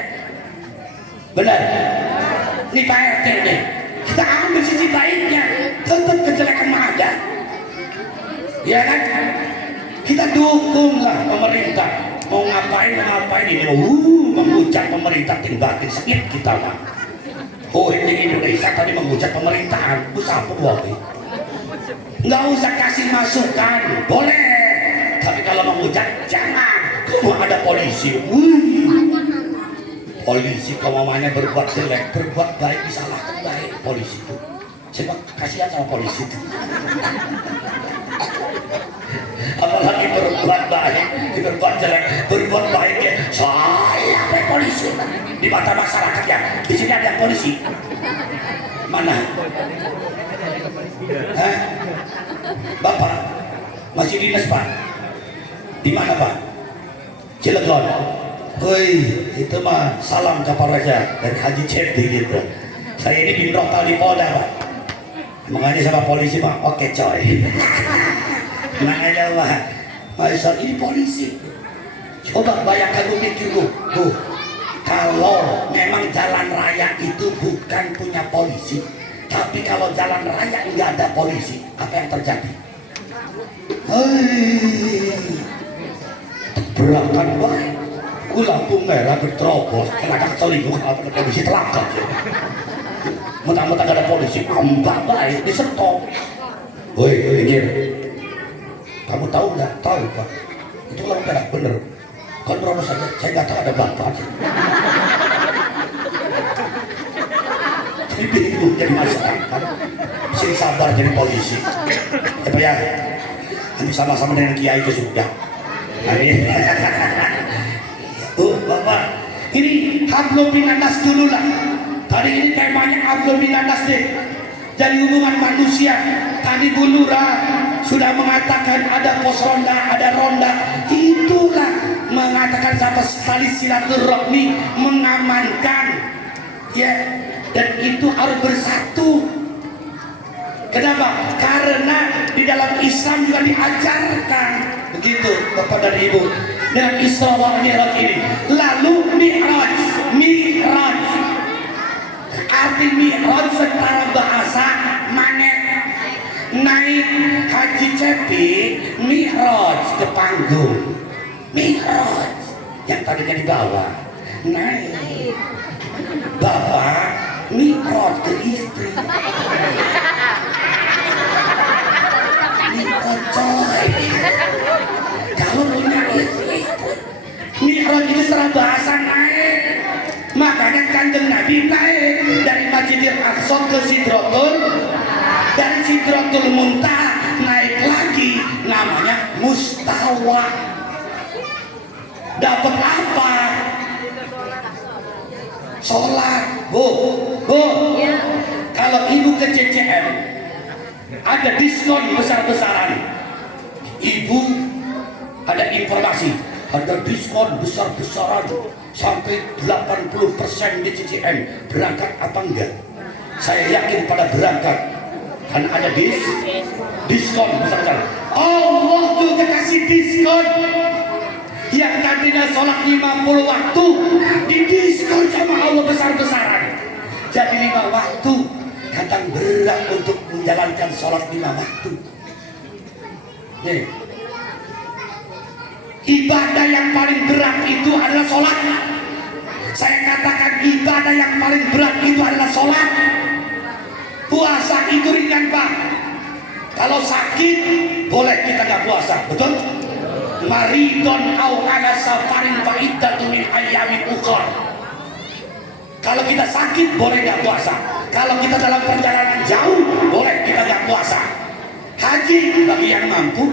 Benar? Ini Pak RT nih, kita ambil sisi baiknya, tetap kejelekan mah ada. Ya kan? Kita dukunglah pemerintah, mau ngapain ini, menghujat pemerintah tinggal sedikit kita mah. Oh, ini Indonesia tadi menghujat pemerintahan, usah apa nggak usah kasih masukan, boleh, tapi kalau menghujat jangan. Cuma ada polisi, polisi kemamanya berbuat jelek, berbuat baik, disalahkan baik polisi itu. Coba kasihan sama polisi itu. Apalagi berbuat baik, berbuat jelek, berbuat baik ya saya polisi di mata masyarakat ya. Di sini ada polisi mana? Hah? Bapak masih dinas Pak? Di mana Pak? Cilegon. Woi, itu mah salam Kapolresnya dari Haji Cepi gitu. Saya ini binrokal di Polda Pak. Makanya sama polisi Pak, oke coy. Tenang aja Pak. Maisal ini polisi. Coba bayangkan lu mikir lu. Kalau memang jalan raya itu bukan punya polisi, tapi kalau jalan raya nggak ada polisi, apa yang terjadi? Hei, tabrakan baik. Lampu merah berterobos, kena selingkuh, apa polisi telakar. Mentang-mentang ada polisi, ambak baik, disetop. Woi, minggir. Kamu tahu nggak? Tahu Pak. Itu kalau merah bener. Kontrol saja, saya nggak tahu ada bapak. Jadi bingung jadi masyarakat. Sini sabar jadi polisi. Ya Pak ya, nanti sama-sama dengan kiai itu sudah. Amin. Bapak, ini hablum minanas dulu lah. Tadi ini temanya hablum minanas deh. Jadi hubungan manusia. Tadi Bu Lurah sudah mengatakan ada pos ronda, ada ronda. Itulah mengatakan sama sekali silaturahmi, mengamankan, ya. Dan itu harus bersatu. Kenapa? Karena di dalam Islam juga diajarkan begitu Bapak dan Ibu. Dengan Isra wal Mi'raj ini. Lalu Mi'raj, arti Mi'raj secara bahasa manet, naik Haji Cepi, Mi'raj ke panggung. Mi'raj yang tadinya di bawah naik. Bapak Mi'raj ke istri. Mi'raj coy. Kalau punya istri, Mi'raj itu secara bahasa naik. Makanya Kanjeng Nabi naik dari Masjidil Aqsa ke Sidratul, dari Sidratul Muntaha naik lagi namanya Mustawa. Dapat apa? Sholat. Bu, kalau ibu ke CCM ada diskon besar-besaran. Ibu ada informasi, ada diskon besar-besaran sampai 80% di CCM. Berangkat apa enggak? Saya yakin pada berangkat, karena ada diskon besar-besaran. Allah juga kasih diskon. Yang tadinya sholat 50 waktu didiskon sama Allah besar-besaran jadi 5 waktu. Kadang berat untuk menjalankan sholat 5 waktu. Nih, ibadah yang paling berat itu adalah sholat. Saya katakan ibadah yang paling berat itu adalah sholat. Puasa itu ringan Pak. Kalau sakit boleh kita nggak puasa, betul? Maridon au ala safarin fa'iddatun min ayyamin ukhra. Kalau kita sakit boleh nggak puasa. Kalau kita dalam perjalanan jauh boleh kita nggak puasa. Haji bagi yang mampu,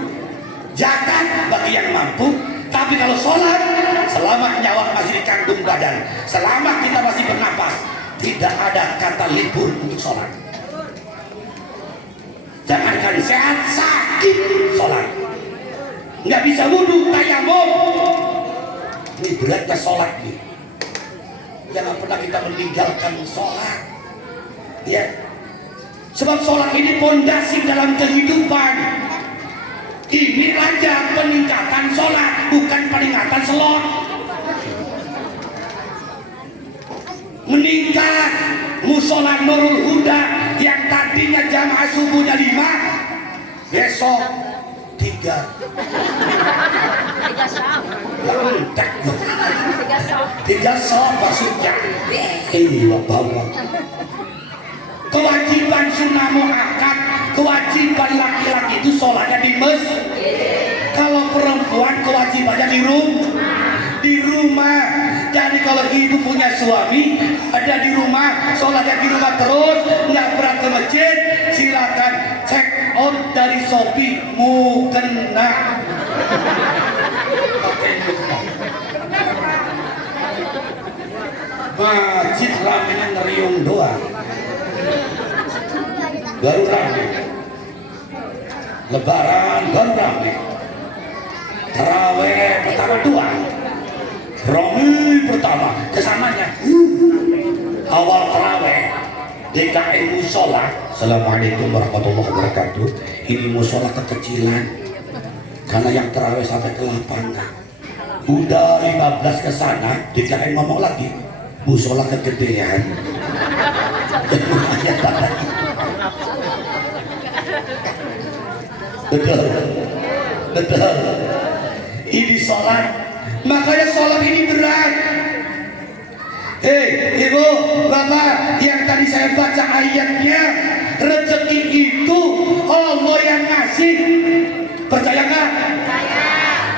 zakat bagi yang mampu. Tapi kalau sholat, selama nyawa masih di kandung badan, selama kita masih bernapas, tidak ada kata libur untuk sholat. Jangankan sehat, sakit sholat. Nggak bisa wudhu, tayamum. Ini beratnya sholat nih. Jangan pernah kita meninggalkan sholat. Ya, sebab sholat ini pondasi dalam kehidupan. Ini raja peningkatan sholat, bukan peningkatan selot. Meningkat musola Nurul Huda yang tadinya jamaah subuhnya 5, besok 3 sob maksudnya. Bapak kewajiban sunnah muakkad, kewajiban laki-laki itu sholatnya di masjid. Kalau perempuan kewajibannya di rumah. Jadi kalau ibu punya suami ada di rumah, sholatnya di rumah terus, nggak pernah ke masjid, silakan check out dari Shopee mukena. Masjid ramenya ngeriung doang, baru rame. Lebaran baru rame. Taraweh pertama 2, Romi pertama kesananya awal taraweh DKI musola. Assalamualaikum warahmatullahi wabarakatuh. Ini musola kekecilan karena yang taraweh sampai ke lapangan. Udah 15 ke sana, DKI ngomong lagi musola kegedean. Betul. Ini sholat, makanya sholat ini berat. Ibu, bapak, yang tadi saya baca ayatnya, rezeki itu Allah yang ngasih. Percaya nggak?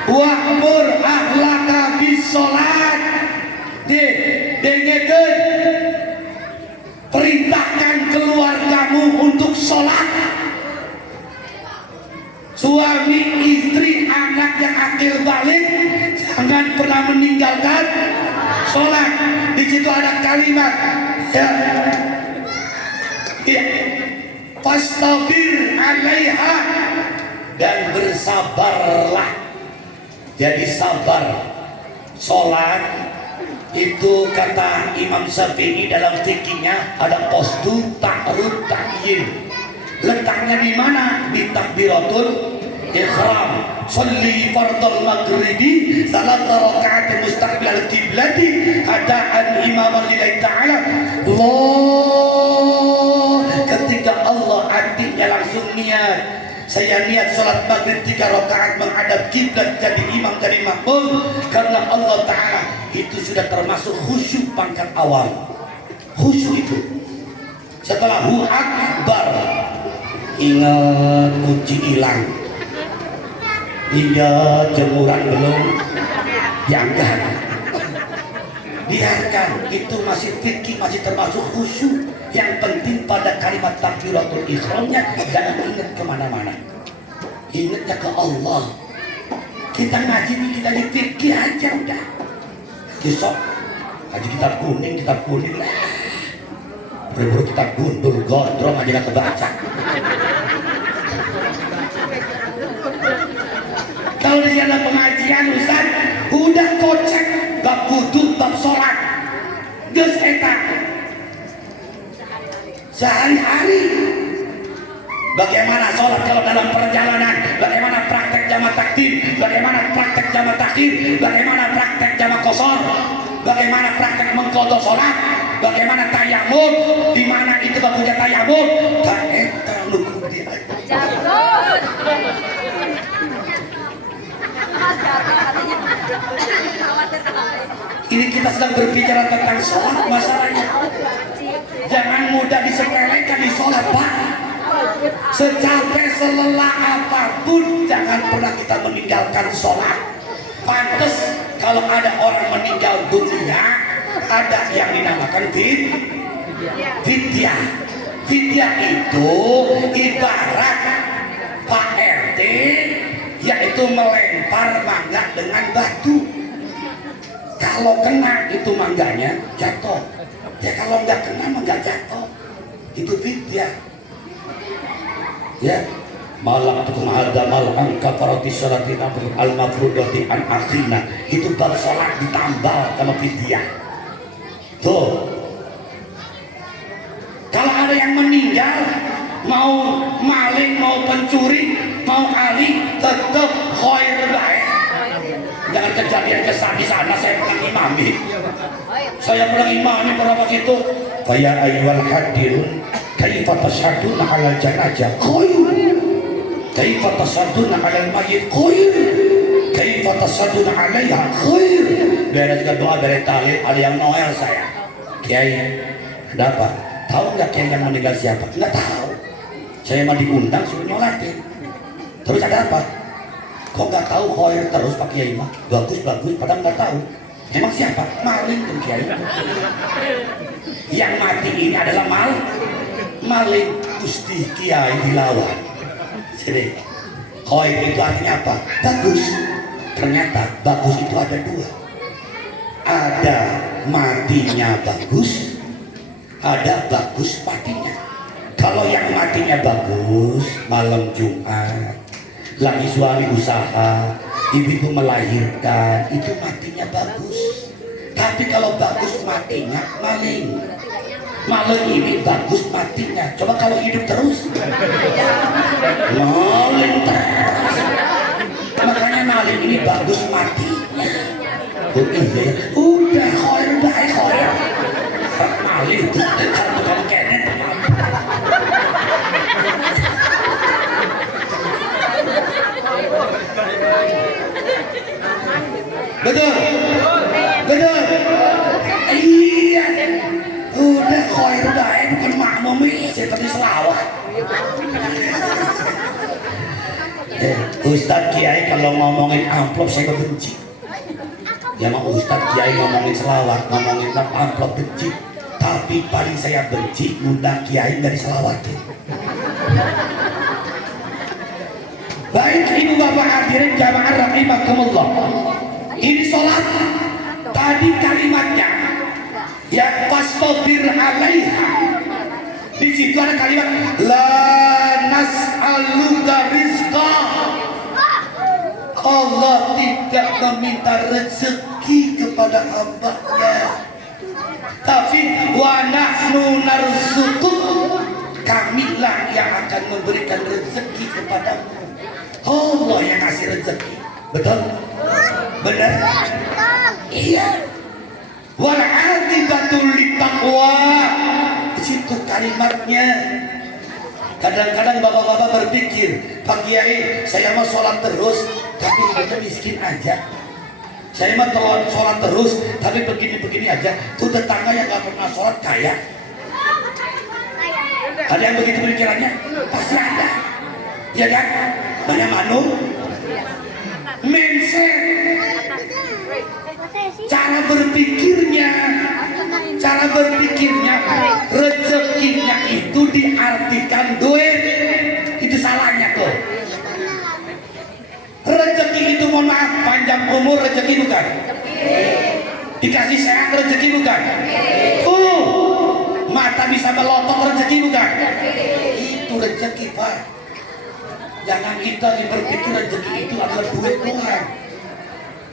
Wa'mur ahlaka bis sholat. Dengekeun, perintahkan keluargamu untuk sholat. Suami, istri, anak yang akil balik jangan pernah meninggalkan sholat. Di situ ada kalimat ya, fastabir alaiha, dan bersabarlah. Jadi sabar sholat itu kata Imam Syafi'i dalam fikihnya ada postur ta'arud ta'yin. Letaknya di mana? Di takbiratul ihram. Sholli fardal maghribi salata rakaat mustaqbil qiblati adaan imaman lillahi ta'ala. Allah, ketika Allah artinya langsung niat, saya niat sholat maghrib 3 rakaat menghadap kiblat, jadi imam dari makmum, karena Allah Ta'ala itu sudah termasuk khusyuk pangkat awal. Khusyuk itu setelah hu akbar. Ingat kunci hilang, ingat jemuran belum diangkat, biarkan itu masih fikih, masih termasuk khusyuk. Yang penting pada kalimat takbiratul ihramnya jangan ingat kemana-mana, ingatnya ke Allah. Kita ngaji nih, kita di fikih aja udah. Besok ngaji kitab kuning lah, berburu kitab gundul gondrong aja gak kebaca. Kalau di sana pengajian Ustaz udah kocek bab wudu, bab sholat, geus eta sehari-hari. Bagaimana sholat kalau dalam perjalanan, bagaimana praktek jamaah takdim, bagaimana praktek jamaah takhir, bagaimana praktek jamaah qashar, bagaimana praktek mengqadha sholat, bagaimana tayamum, di mana itu bagunya tayamum. Tak eta nu kudu diajar. Ini kita sedang berbicara tentang sholat masalahnya. Jangan mudah disepelekan di sholat, Pak. Secapek selelah apapun jangan pernah kita meninggalkan sholat. Pantes kalau ada orang meninggal dunia, ada yang dinamakan fidyah. Fidyah itu ibarat Pak RT, yaitu melempar mangga dengan batu. Kalau kena itu mangganya jatuh. Ya kalau nggak kena mah nggak jatuh. Itu fitnah. Ya. Malam itu ada malam kafarati salatina al mafrudati an akhina. Itu bab salat ditambal sama fitnah. Tuh. Kalau ada yang meninggal, mau maling, mau pencuri, mau ali, tetap khair baik. Jangan kejadian kesan di sana. Saya pernah imami. Saya pernah imami berapa situ. Kayak ayyuhal hadirun, kaifa tashhaduna 'alal janazah khair. Kaifa tashhaduna 'alal mayyit khair. Kaifa tashhaduna 'alaiha khair. Beres doa dari talib ada yang noel saya. Kiai, ada apa? Tahu nggak kiai yang meninggal siapa? Nggak tahu. Saya mah diundang suruh nyolatin. Terus ada apa? Kok nggak tahu khair terus Pak Kiai mah? Bagus padahal nggak tahu. Emang siapa? Maling tuh Kiai. Yang mati ini adalah maling. Gusti Kiai dilawan. Sini. Khair itu artinya apa? Bagus. Ternyata bagus itu ada dua. Ada matinya bagus, ada bagus matinya. Kalau yang matinya bagus, malam Jumat, lagi suami usaha, ibu melahirkan, itu matinya bagus. Tapi kalau bagus matinya maling. Maling ini bagus matinya. Coba kalau hidup terus, maling terus. Makanya maling ini bagus matinya. Udah khair baik khair. Maling kalau tukang kenet. Betul. Iya. Udah khair baik bukan makmum seperti selawat. Ustadz Kiai kalau ngomongin amplop saya benci. Ya mau Ustadz Kiai ngomongin selawat, ngomongin amplop benci. Tapi paling saya benci ngundang Kiai dari selawatnya. Baik ibu bapak hadirin jamaah rahimakumullah. Ini sholat. Tadi kalimatnya ya fastabir alaiha. Di situ ada kalimat la nas'aluka rizqa. Allah tidak meminta rezeki kepada hamba-Nya, tapi wa nahnu narzuquk, kamilah yang akan memberikan rezeki kepadamu. Allah yang ngasih rezeki. Betul? Benar? Iya. Wal aqibatu littaqwa. Di situ kalimatnya. Kadang-kadang bapak-bapak berpikir, Pak Kiai, saya mau sholat terus, tapi hidupnya miskin aja. Saya mau sholat terus, tapi begini-begini aja. Tuh tetangga yang gak pernah sholat kaya. Ada yang begitu pikirannya? Pasti ada. Ya kan? Banyak manu. Mindset. Cara berpikirnya, rezekinya itu diartikan duit. Itu salahnya tuh. Rezeki itu mohon maaf, panjang umur rezeki bukan? Dikasih sehat rezeki bukan? Mata bisa melotot rezeki bukan? Itu rezeki Pak. Jangan kita berpikir rezeki itu adalah duit Tuhan.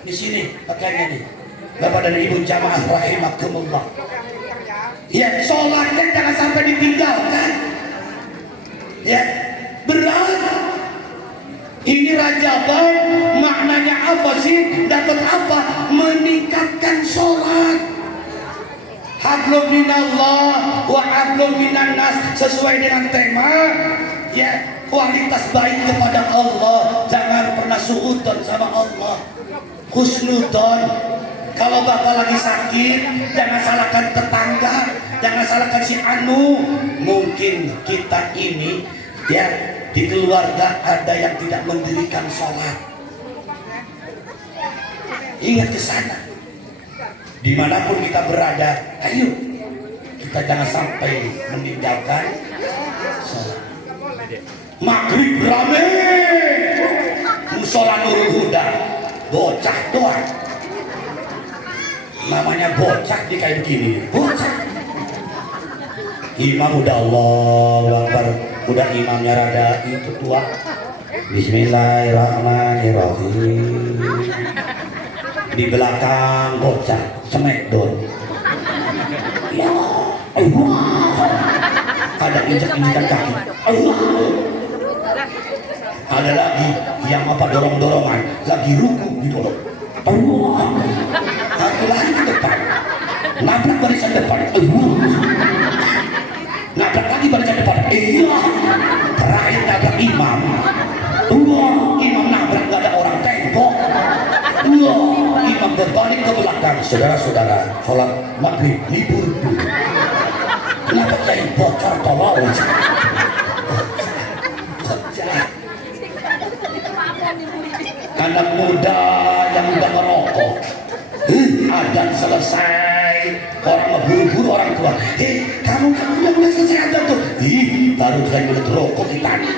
Di sini pakainya nih. Bapak dan Ibu jamaah rahimakumullah. Ya, sholatnya jangan sampai ditinggalkan. Ya, berat. Ini Rajabah maknanya apa sih? Dapat apa? Meningkatkan sholat. Hablum minallah wa hablum minannas, sesuai dengan tema. Ya, kualitas baik kepada Allah. Jangan pernah suudzon sama Allah. Husnudon. Kalau bapak lagi sakit, jangan salahkan tetangga, jangan salahkan si anu. Mungkin kita ini ya di keluarga ada yang tidak mendirikan sholat. Ingat ke sana. Dimanapun kita berada, ayo kita jangan sampai meninggalkan sholat. Maghrib rame, musola Nurul Huda, bocah doang. Namanya bocah di kayak begini, bocah. Imam udah Allah Akbar, udah imamnya rada itu tua. Bismillahirrahmanirrahim. Di belakang bocah smackdown. Ya Allah. Ada injak-injakan kaki. Allah. Ada lagi yang apa dorong-dorongan, lagi ruku didorong. Allah. Satu lagi ke depan. Nabrak barisan depan. Allah. Nabrak lagi barisan depan. Iya. Terakhir nabrak imam. Imam nabrak gak ada orang tembok. Imam berbalik ke belakang. Saudara-saudara, sholat maghrib libur dulu. Kenapa kayak bocor tolol? Anak muda yang udah merokok, adzan selesai, orang buru-buru orang tua. Kamu udah mulai selesai adzan tuh. Baru mulai rokok kita itu.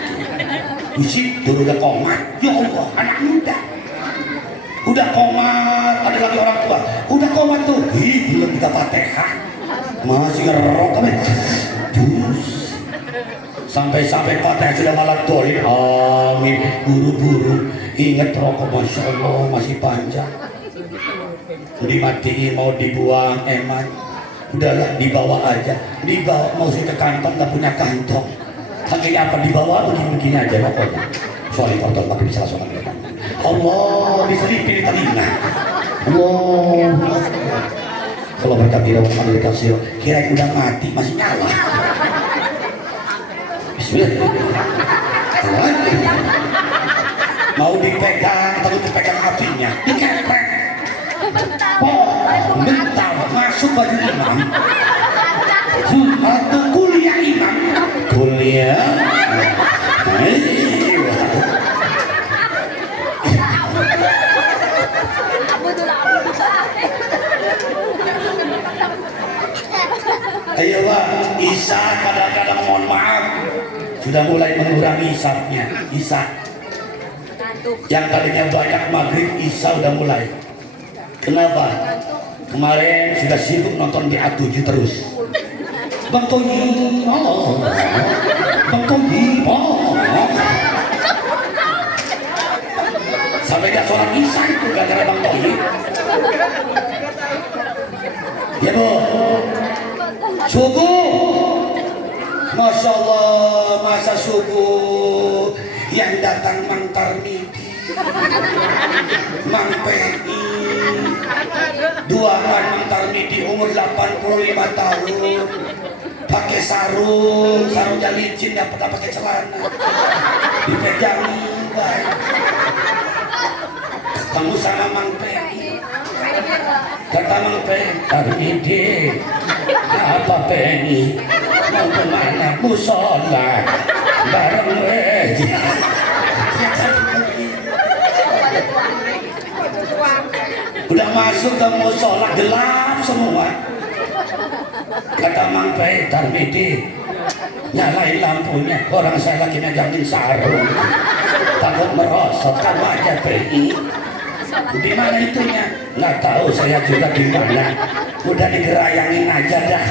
Usik dulu udah komat. Ya Allah, anak muda. Udah komat, ada lagi orang tua. Udah komat tuh. Belum kita Fatihah. Masih ngerokok men. Sampai Fatihah sudah malah dolin. Amin. Buru-buru. Ingat rokok, Masya Allah masih panjang. Dimatiin mau dibuang eman. Udahlah dibawa aja. Dibawa mau sih ke kantong gak punya kantong. Akhirnya apa dibawa begini-begini aja pokoknya. Soalnya kotor tapi bisa langsung ambil. Allah diselipin di telinga. Allah. Kalau mereka bilang mau dikasih kira udah mati masih nyala. Bismillah. Mau dipegang tapi dipegang apinya dikepek. Bentar masuk baju imam. Atau kuliah imam. Kuliah. Ayo Pak, Isa kadang-kadang mohon maaf sudah mulai mengurangi isapnya. Isa yang tadinya banyak maghrib, Isa udah mulai. Kenapa? Kemarin sudah sibuk nonton BA7 terus. Bang Tony, oh, Bang Tony, oh, sampai gak sholat Isa itu gara-gara Bang Tony. Ya Bu, subuh, Masya Allah, masa subuh yang datang Mang Tarmidi, Mang Pei, duaan Mang Tarmidi umur 85 tahun, pakai sarung licin, gak pernah pakai celana, dipegangin baik. Kamu sama Mang Pei, kata Mang Pei, Tarmidi, apa Pei? Mau kemana? Musola bareng aja. Udah masuk ke musola gelap semua. Kata Mang Pei, Tarmidi, nyalain lampunya. Orang saya lagi megangin sarung, takut merosot. Kamu aja Pei. Di mana itunya? Nggak tahu saya juga di mana. Udah digerayangin aja dah.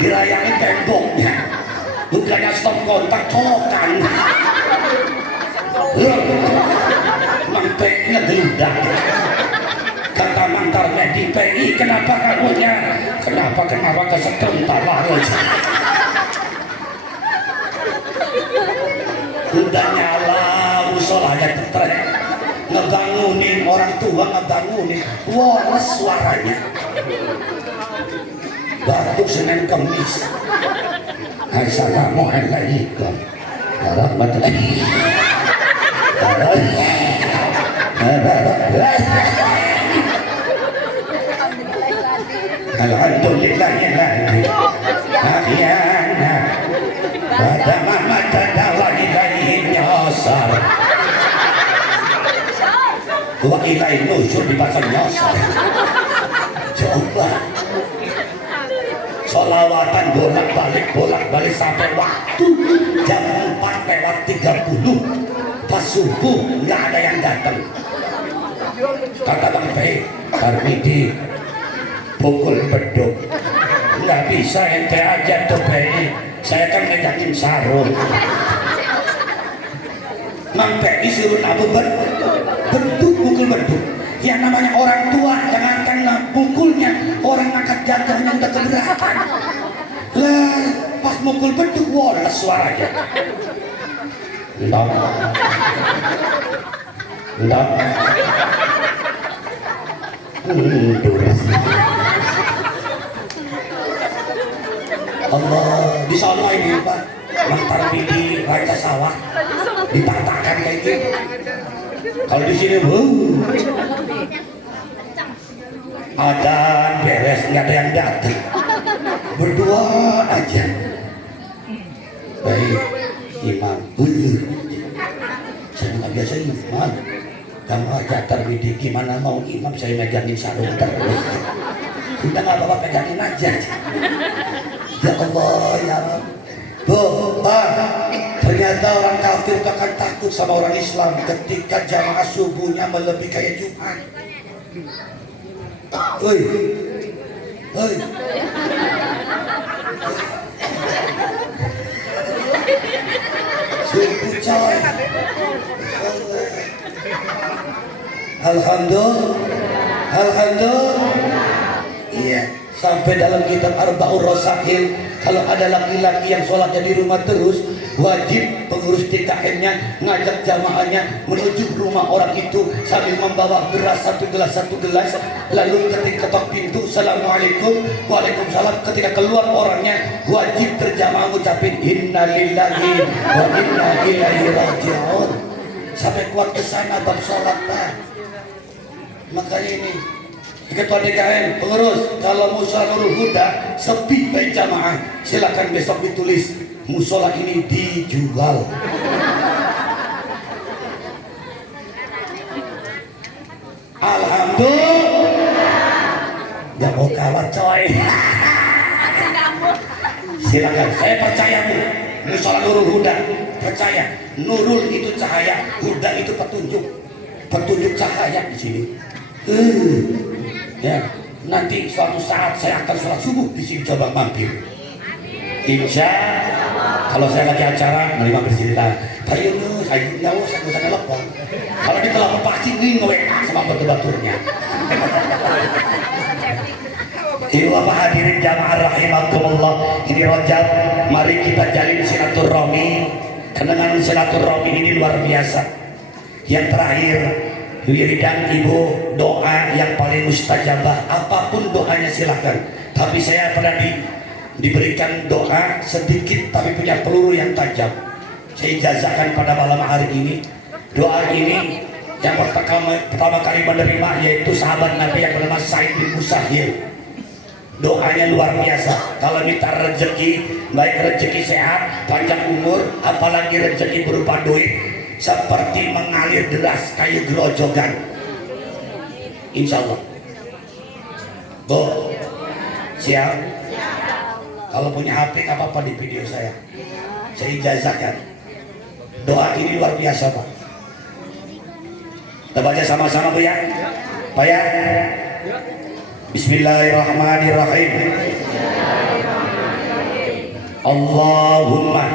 Dirayangin temboknya, bukannya stop kontak colokan. Mang Pei ngegeludak. Kata Mang Tarmedi, Pei kenapa kamunya? Kenapa kesetrum tawaran? Udah nyala musolanya tetrek, ngebangunin orang tua, ngebangunin woles suaranya. Batuk Senin Kemis. Assalamualaikum warahmatullahi wabarakatuh. Alhamdulillahilladzi ahyana ba'da ma matana wa ilaihi nyasar. Wa ilaihi nusyur di bahasa nyasar. Coba sholawatan bolak-balik sampai waktu jam 4:30 pas subuh nggak ada yang datang. Kata Bang Pei, Tarmidi pukul beduk Nggak bisa ente aja tuh PI. Saya kan megangin sarung. Mang PI suruh nabu bentuk pukul bentuk. Yang namanya orang tua jangankan pukulnya, orang angkat jantungnya udah keberatan. Lah pas mukul bentuk woles suaranya. Ndok. Ndok. Allah, di sana ini Pak, mantar di raja sawah, dipatahkan kayak gitu. Kalau di sini, ada beres, nggak ada yang datang, berdua aja. Baik, imam, saya nggak biasa imam. Kamu aja terbidi, gimana mau imam saya megangin sarung terus. Udah nggak apa-apa pegangin aja. Ya Allah ya Rabb. Ternyata orang kafir akan takut sama orang Islam ketika jamaah subuhnya melebihi kayak Jumat. Oi, oi. Subuh coy. Alhamdulillah. Alhamdulillah. Iya. Sampai dalam kitab Arba'ur Rasail, kalau ada laki-laki yang sholatnya di rumah terus, wajib pengurus TKN-nya ngajak jamaahnya menuju rumah orang itu sambil membawa beras satu gelas, lalu ketika ketok pintu, Assalamualaikum, Waalaikumsalam. Ketika keluar orangnya, wajib berjamaah ngucapin Innalillahi wa inna ilaihi raji'un. Sampai kuat ke sana bab sholat Pak. Makanya ini Ketua DKM, pengurus, kalau musola Nurul Huda sepi baik jamaah, silakan besok ditulis musola ini dijual. Alhamdulillah. Gak mau kalah coy. Silakan, saya percaya Bu, musola Nurul Huda, percaya. Nurul itu cahaya, Huda itu petunjuk cahaya di sini. Ya, nanti suatu saat saya akan sholat subuh di sini, coba mampir. Insya kalau saya lagi acara menerima bercerita, Pak Yunus, saya nyawa saya bisa telepon. Kalau di telepon pasti nge-WA sama batur-baturnya. Ibu bapak hadirin jamaah rahimakumullah, ini Rajab, mari kita jalin silaturahmi. Dengan silaturahmi ini luar biasa. Yang terakhir, wiridan ibu, doa yang paling mustajabah, apapun doanya silahkan. Tapi saya pernah diberikan doa sedikit tapi punya peluru yang tajam. Saya ijazahkan pada malam hari ini. Doa ini yang pertama kali menerima yaitu sahabat Nabi yang bernama Said bin Musahil. Doanya luar biasa. Kalau minta rezeki, baik rezeki sehat, panjang umur, apalagi rezeki berupa duit, seperti mengalir deras kayu gerojokan. Insya Allah. Bu, siap? Kalau punya HP gak apa-apa di video saya ijazahkan. Doa ini luar biasa Pak. Kita baca sama-sama Bu ya. Pak ya. Bismillahirrahmanirrahim. Allahumma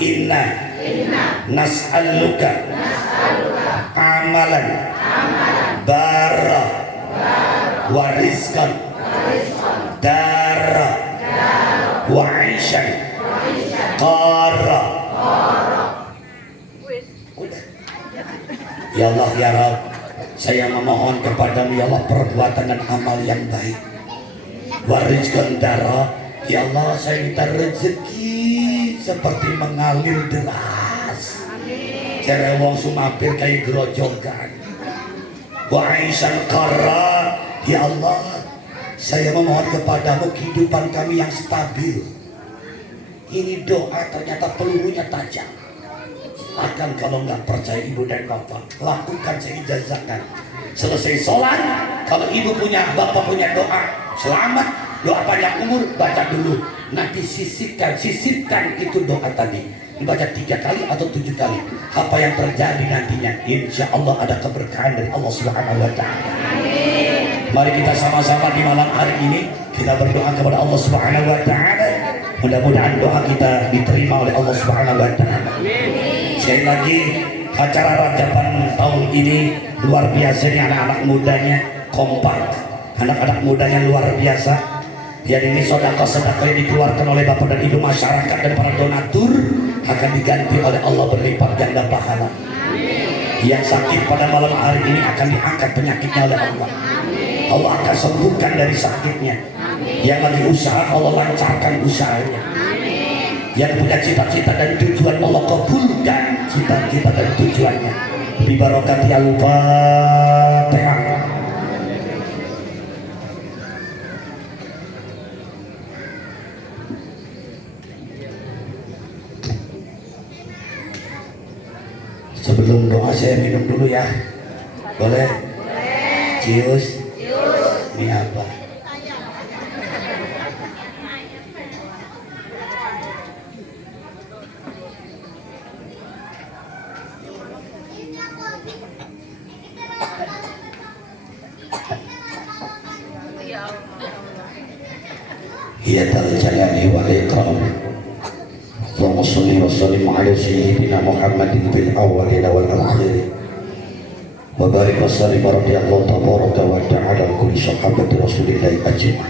inna nas'aluka amalan bara wa rizqan dara wa aishan qara. Ya Allah ya Rabb, saya memohon kepadamu ya Allah perbuatan dan amal yang baik. Wa rizqan dara, ya Allah saya minta rezeki seperti mengalir deras. Cere wong sumapir kayak gerojokan. Wa aishan qara, ya Allah saya memohon kepadamu kehidupan kami yang stabil. Ini doa ternyata pelurunya tajam. Akan kalau nggak percaya ibu dan bapak, lakukan, saya ijazahkan. Selesai sholat, kalau ibu punya, bapak punya doa selamat, doa panjang umur, baca dulu. Nanti sisipkan itu doa tadi. Dibaca 3 kali atau 7 kali. Apa yang terjadi nantinya, insya Allah ada keberkahan dari Allah Subhanahu Wa Taala. Mari kita sama-sama di malam hari ini Kita berdoa kepada Allah Subhanahu wa taala. Mudah-mudahan doa kita diterima oleh Allah Subhanahu wa taala. Sekali lagi, acara Rajaban tahun ini luar biasanya, anak-anak mudanya kompak. Anak-anak mudanya luar biasa. Jadi ini sedekah-sedekah yang dikeluarkan oleh Bapak dan Ibu masyarakat dan para donatur akan diganti oleh Allah berlipat ganda pahala. Yang sakit pada malam hari ini akan diangkat penyakitnya oleh Allah. Allah akan sembuhkan dari sakitnya. Yang lagi usaha Allah lancarkan usahanya. Yang punya cita-cita dan tujuan Allah kabulkan cita-cita dan tujuannya. Bi barokati al-Fatihah. Sebelum doa saya minum dulu ya. Boleh? Cius. Ini apa? Ya tal jalali wal ikram. Allahumma shalli wa sallim ala sayyidina Muhammadin fil awwalin wal akhirin. Wa barik wa sallim radhiyallahu tabaraka wa ta'ala kulli sahabati Rasulillah ajma'in.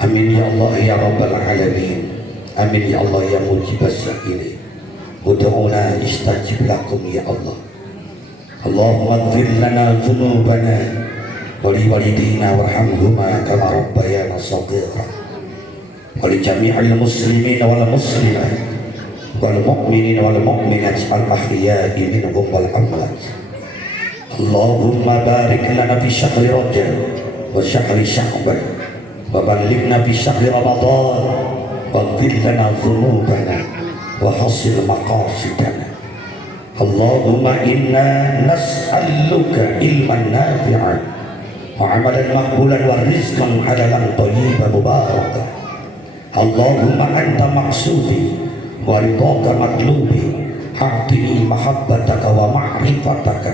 Amin ya Allah ya rabbal alamin. Amin ya Allah ya mujibas sa'ilin. Ud'una istajib lakum ya Allah. Allahumma ighfir lana dhunubana wa li walidina warhamhuma kama rabbayana shaghira. Wa li jami'il muslimin wal muslimat wal mu'minin wal mu'minat al ahya'i minhum wal amwat. Allahumma barik lana fi syahri Rajab wa syahri Sya'ban wa ballighna fi syahri Ramadan waghfir lana dhunubana wa hasil maqasidana. Allahumma inna nas'aluka ilman nafi'an wa amalan maqbulan wa rizqan halalan thayyiban mubarakan. Allahumma anta maqsudi wa ridhaka matlubi a'tini mahabbataka wa ma'rifataka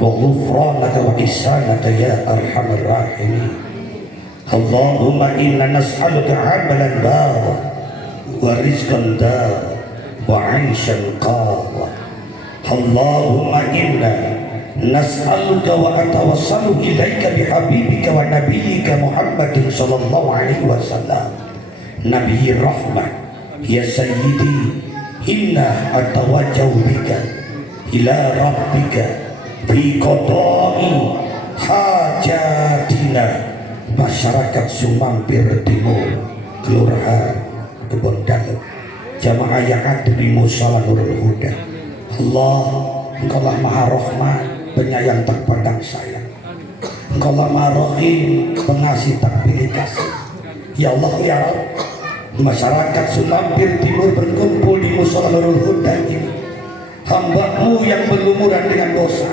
wa ghufranaka wa ihsanaka ya arhamar rahimin. Allahumma inna nas'aluka amalan bara wa rizqan dar wa 'aishan qara. Allahumma inna nas'aluka wa atawassalu ilaika bihabibika wa nabiyyika Muhammadin sallallahu alaihi wasallam nabiyyi rahmah ya sayyidi inna atawajjahu bika ila rabbika fi qada'i hajatina masyarakat Sumampir Timur Kelurahan Kebon Dalam jamaah yang ada di Musala Nurul Huda. Allah, Engkaulah Maha Rahman, penyayang tak pandang sayang. Engkaulah Maha Rahim, pengasih tak pilih kasih. Ya Allah ya Rabb, masyarakat Sumampir Timur berkumpul di Musala Nurul Huda ini. Hamba-Mu yang berlumuran dengan dosa,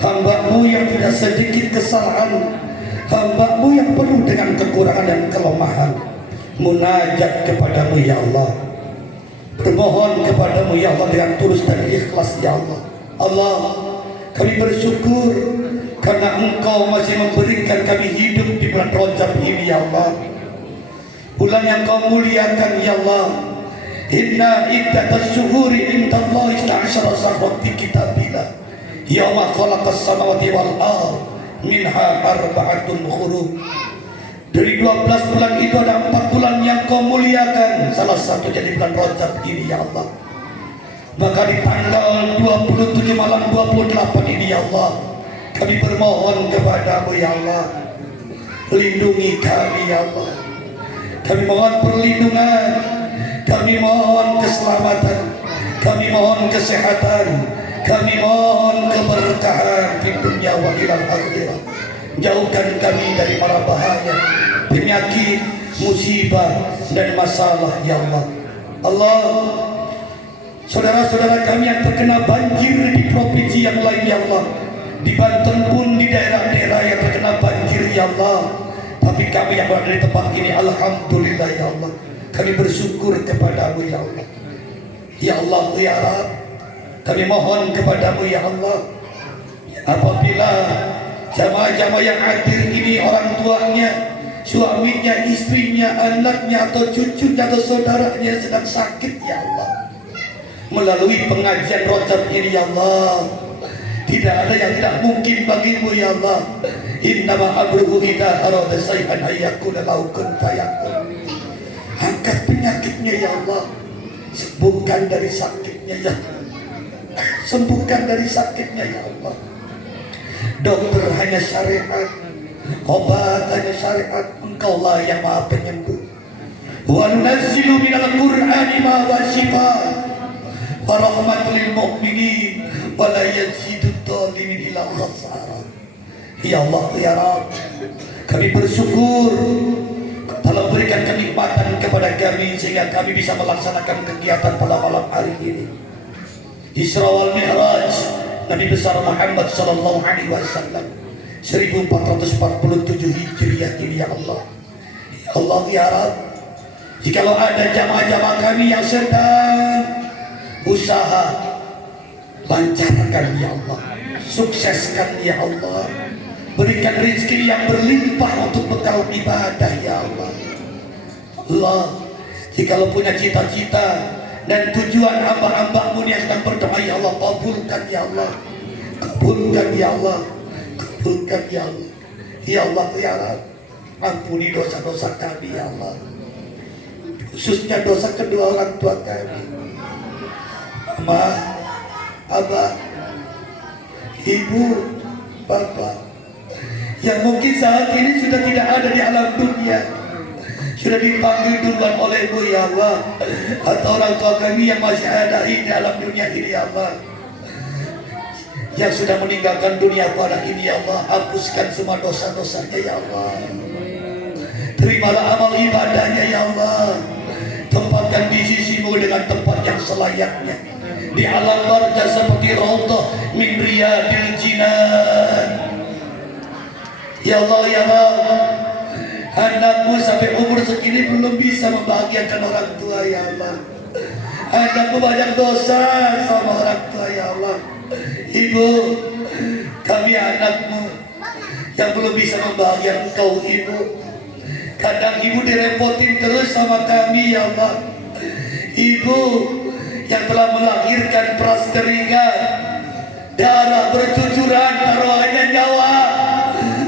hamba-Mu yang tidak sedikit kesalahan, hamba-Mu yang penuh dengan kekurangan dan kelemahan. Munajat kepadamu ya Allah, bermohon kepadamu ya Allah dengan tulus dan ikhlas ya Allah. Allah, kami bersyukur karena Engkau masih memberikan kami hidup di bulan Rajab ini ya Allah, bulan yang Kau muliakan ya Allah. Inna iddatas syuhuri indallahi 12 syahran fi kitabillah yauma khalaqas samawati wal ardh minha arba'atun hurum. Dari 12 bulan itu ada 4 bulan yang Kau muliakan, salah satunya di bulan Rajab ini ya Allah. Maka di tanggal 27 malam 28 ini ya Allah, kami bermohon kepadamu ya Allah, lindungi kami ya Allah. Kami mohon perlindungan, kami mohon keselamatan, kami mohon kesehatan, kami mohon keberkahan di dunia wa ilal akhirah. Jauhkan kami dari mara bahaya, penyakit, musibah dan masalah ya Allah. Allah, saudara-saudara kami yang terkena banjir di provinsi yang lain ya Allah, di Banten pun di daerah-daerah yang terkena banjir ya Allah. Tapi kami yang berada di tempat ini alhamdulillah ya Allah, kami bersyukur kepadamu ya Allah. Ya Allah ya Rabb, kami mohon kepadamu ya Allah, apabila Jamaah-jamaah yang hadir ini orang tuanya, suaminya, istrinya, anaknya, atau cucunya, atau saudaranya sedang sakit ya Allah. Melalui pengajian rojab ini ya Allah, tidak ada yang tidak mungkin bagimu ya Allah. Innama amruhu idza arada shay'an ayyakuna lahu kun fayakun. Angkat penyakitnya ya Allah, sembuhkan dari sakitnya ya, sembuhkan dari sakitnya ya Allah. Dokter hanya syariat, obat hanya syariat, Engkaulah yang Maha Penyembuh. Wa nunazzilu minal Qur'ani ma huwa shifaa wa rahmatul lil mu'minin wa la yazidud dhalimin illa khasara. Ya Allah ya Rabb, kami bersyukur telah berikan kenikmatan kepada kami sehingga kami bisa melaksanakan kegiatan pada malam hari ini. Isra wal Mi'raj Nabi besar Muhammad sallallahu alaihi wasallam 1447 Hijriah ini ya Allah. Ya Allah ya Rabb, jikalau ada jamaah-jamaah kami yang sedang usaha, lancarkan ya Allah, sukseskan ya Allah, berikan rezeki yang berlimpah untuk bekal ibadah ya Allah. Allah, jikalau punya cita-cita dan tujuan hamba-hambamu yang sedang berdoa ya Allah, kabulkan ya Allah, kabulkan ya Allah, kabulkan ya Allah. Ya Allah ya Rabb, ampuni dosa-dosa kami ya Allah, khususnya dosa kedua orang tua kami, Mama, Abah, Ibu, Bapak, yang mungkin saat ini sudah tidak ada di alam dunia, sudah dipanggil duluan olehmu ya Allah, atau orang tua kami yang masih ada di alam dunia ini ya Allah, yang sudah meninggalkan dunia pada ini ya Allah, hapuskan semua dosa-dosanya ya Allah, terimalah amal ibadahnya ya Allah, tempatkan di sisimu dengan tempat yang selayaknya, di alam barzah seperti raudhah min riyadil jinan. Ya Allah ya Allah, anakmu sampai umur segini belum bisa membahagiakan orang tua ya Allah. Anakmu banyak dosa sama orang tua ya Allah. Ibu, kami anakmu yang belum bisa membahagiakan engkau Ibu. Kadang Ibu direpotin terus sama kami ya Allah. Ibu yang telah melahirkan peras keringat, darah bercucuran, taruhannya nyawa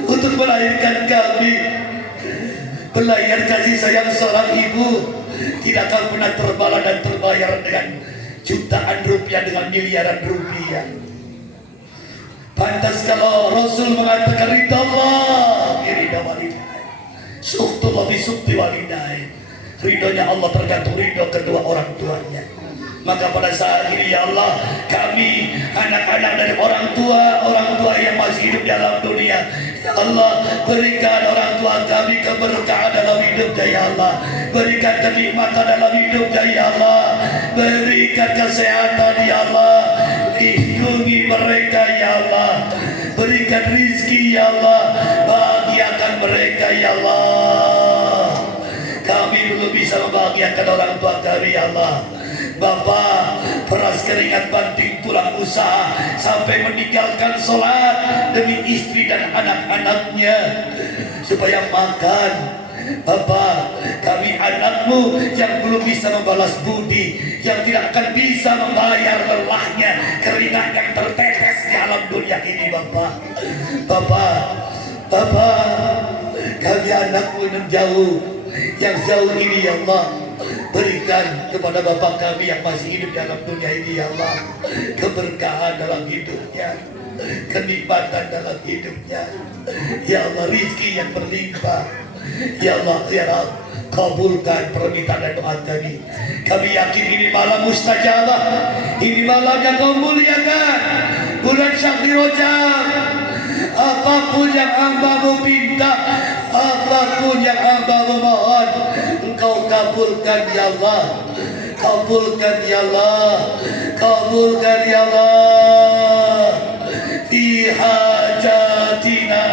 untuk melahirkan kami. Belayar kasih sayang seorang ibu tidak akan pernah terbalas dan terbayar dengan jutaan rupiah, dengan miliaran rupiah. Pantas kalau Rasul mengatakan ridha Allah ridha walidai, suhtullah bisukti walidai, ridhonya Allah tergantung ridho kedua orang tuanya. Maka pada saat ini ya Allah, kami anak-anak dari orang tua yang masih hidup dalam dunia, ya Allah, berikan orang tua kami keberkahan dalam hidupnya ya Allah, berikan kenikmatan dalam hidupnya ya Allah, berikan kesehatan ya Allah, lindungi mereka ya Allah, berikan rizki ya Allah, bahagiakan mereka ya Allah. Kami belum bisa membahagiakan orang tua kami ya Allah. Bapak peras keringat banting tulang usaha sampai meninggalkan sholat demi istri dan anak-anaknya supaya makan. Bapak, kami anakmu yang belum bisa membalas budi, yang tidak akan bisa membayar lelahnya keringat yang tertetes di alam dunia ini. Bapak, kami anakmu yang jauh ini ya Allah, berikan kepada bapak kami yang masih hidup dalam dunia ini ya Allah, keberkahan dalam hidupnya, kenikmatan dalam hidupnya ya Allah, rizki yang berlimpah ya Allah ya Rabb. Kabulkan permintaan dan doa kami. Kami yakin ini malam mustajabah, ini malam yang kau muliakan, bulan Syahri Rajab. Apapun yang hamba-Mu minta, apapun yang hamba-Mu mohon, Engkau kabulkan ya Allah, kabulkan ya Allah, kabulkan ya Allah. Fi hajatina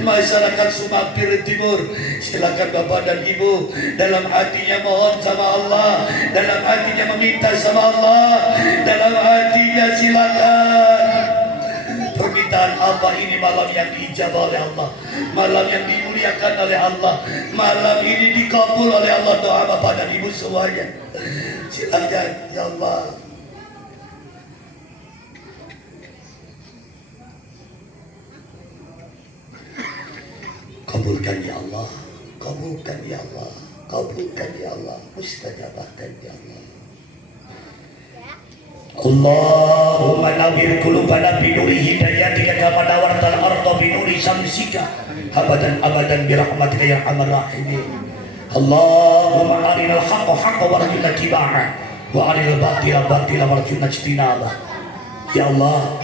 masyarakat Sumampir Timur, silakan Bapak dan Ibu dalam hatinya mohon sama Allah, dalam hatinya meminta sama Allah, dalam hatinya silakan permintaan apa ini malam yang diijabah oleh Allah, malam yang dimuliakan oleh Allah, malam ini dikabul oleh Allah doa bapak dan ibu semuanya. Silakan ya Allah. Kabulkan ya Allah, kabulkan ya Allah, kabulkan ya Allah, mustajabahkan ya Allah. Allahumma nawwir qulubana bi nuri hidayatika kama nawartal arda bi nuri syamsika abadan abadan bi rahmatika ya arhamar rahimin. Allahumma arinal haqqa haqqan warzuqna ittiba'ah wa arinal batila batilan warzuqna ijtinabah. Ya Allah,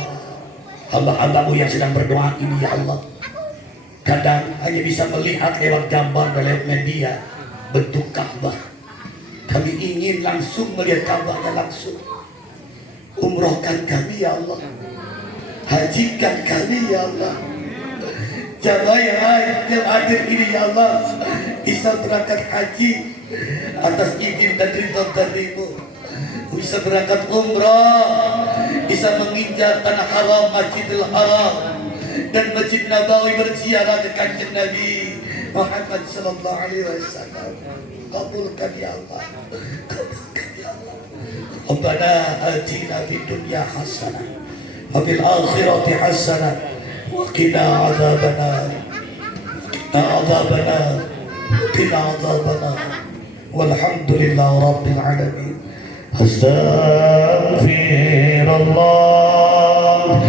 hamba-hambamu yang sedang berdoa ini ya Allah, kadang hanya bisa melihat lewat gambar dan lewat media bentuk Ka'bah. Kami ingin langsung melihat Ka'bahnya langsung. Umrohkan kami ya Allah, hajikan kami ya Allah. Jamaah yang hadir ini ya Allah bisa berangkat haji atas izin dan ridho darimu, bisa berangkat umrah, bisa menginjak tanah haram Masjidil Haram dan Masjid Nabawi berziarah ke kanjeng Nabi Muhammad sallallahu alaihi wasallam. Kabulkan ya Allah, kabulkan ya Allah. Rabbana atina fid dunya hasanah wa fil akhirati hasanah wa qina adzabannar. Qina adzabannar. Walhamdulillahi rabbil alamin. Astaghfirullah.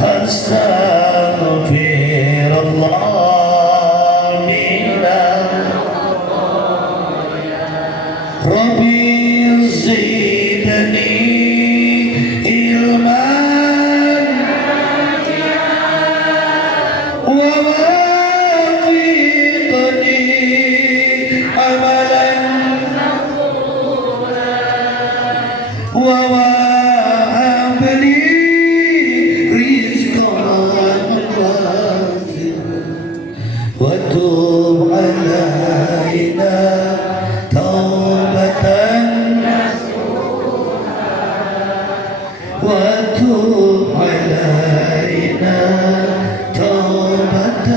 Astaghfirullah. Rabbi zidni ilman wa wafiqni amalan wa wahabli rizqan wa tub alaina وتوب علينا توبة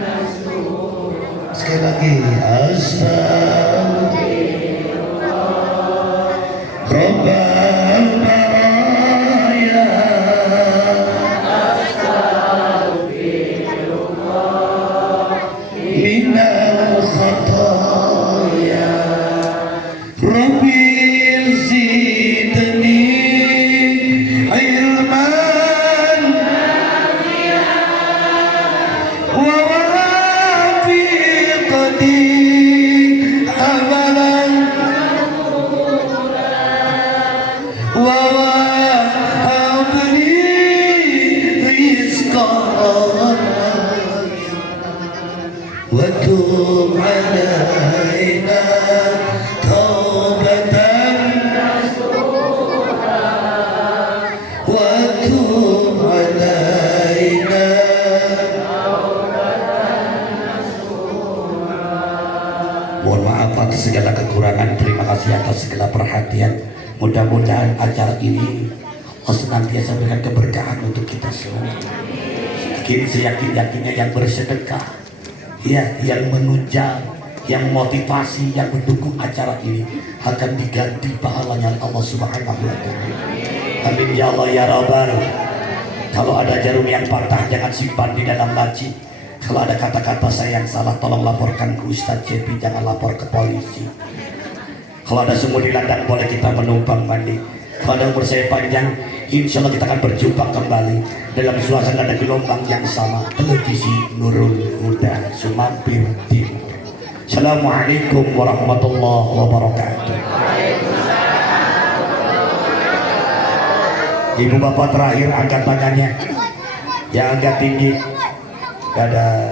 نصوحا. Sekali lagi, Astagfirullah Rabbal baraya. Astagfirullah minal khataya. Rabbi zidni وتوب علينا توبة نصوحا وتوب علينا توبة نصوحا. Mohon maaf atas segala kekurangan, terima kasih atas segala perhatian. Mudah-mudahan acara ini senantiasa memberikan keberkahan untuk kita semua. Kini seyakin-yakinnya yang bersedekah, ya, yang menunjang, yang motivasi, yang mendukung acara ini akan diganti pahalanya Allah Subhanahu wa Ta'ala. Amin ya Allah ya Rabbal. Kalau ada jarum yang patah jangan simpan di dalam laci. Kalau ada kata-kata saya yang salah tolong laporkan ke Ustadz Cepi, jangan lapor ke polisi. Kalau ada sumur di ladang boleh kita menumpang mandi. Kalau ada umur saya panjang, insya Allah kita akan berjumpa kembali dalam suasana dan gelombang yang sama. Televisi Nurul Huda Sumampir Timur. Assalamualaikum warahmatullahi wabarakatuh. Ibu bapak terakhir angkat tangannya, yang agak tinggi. Dadah.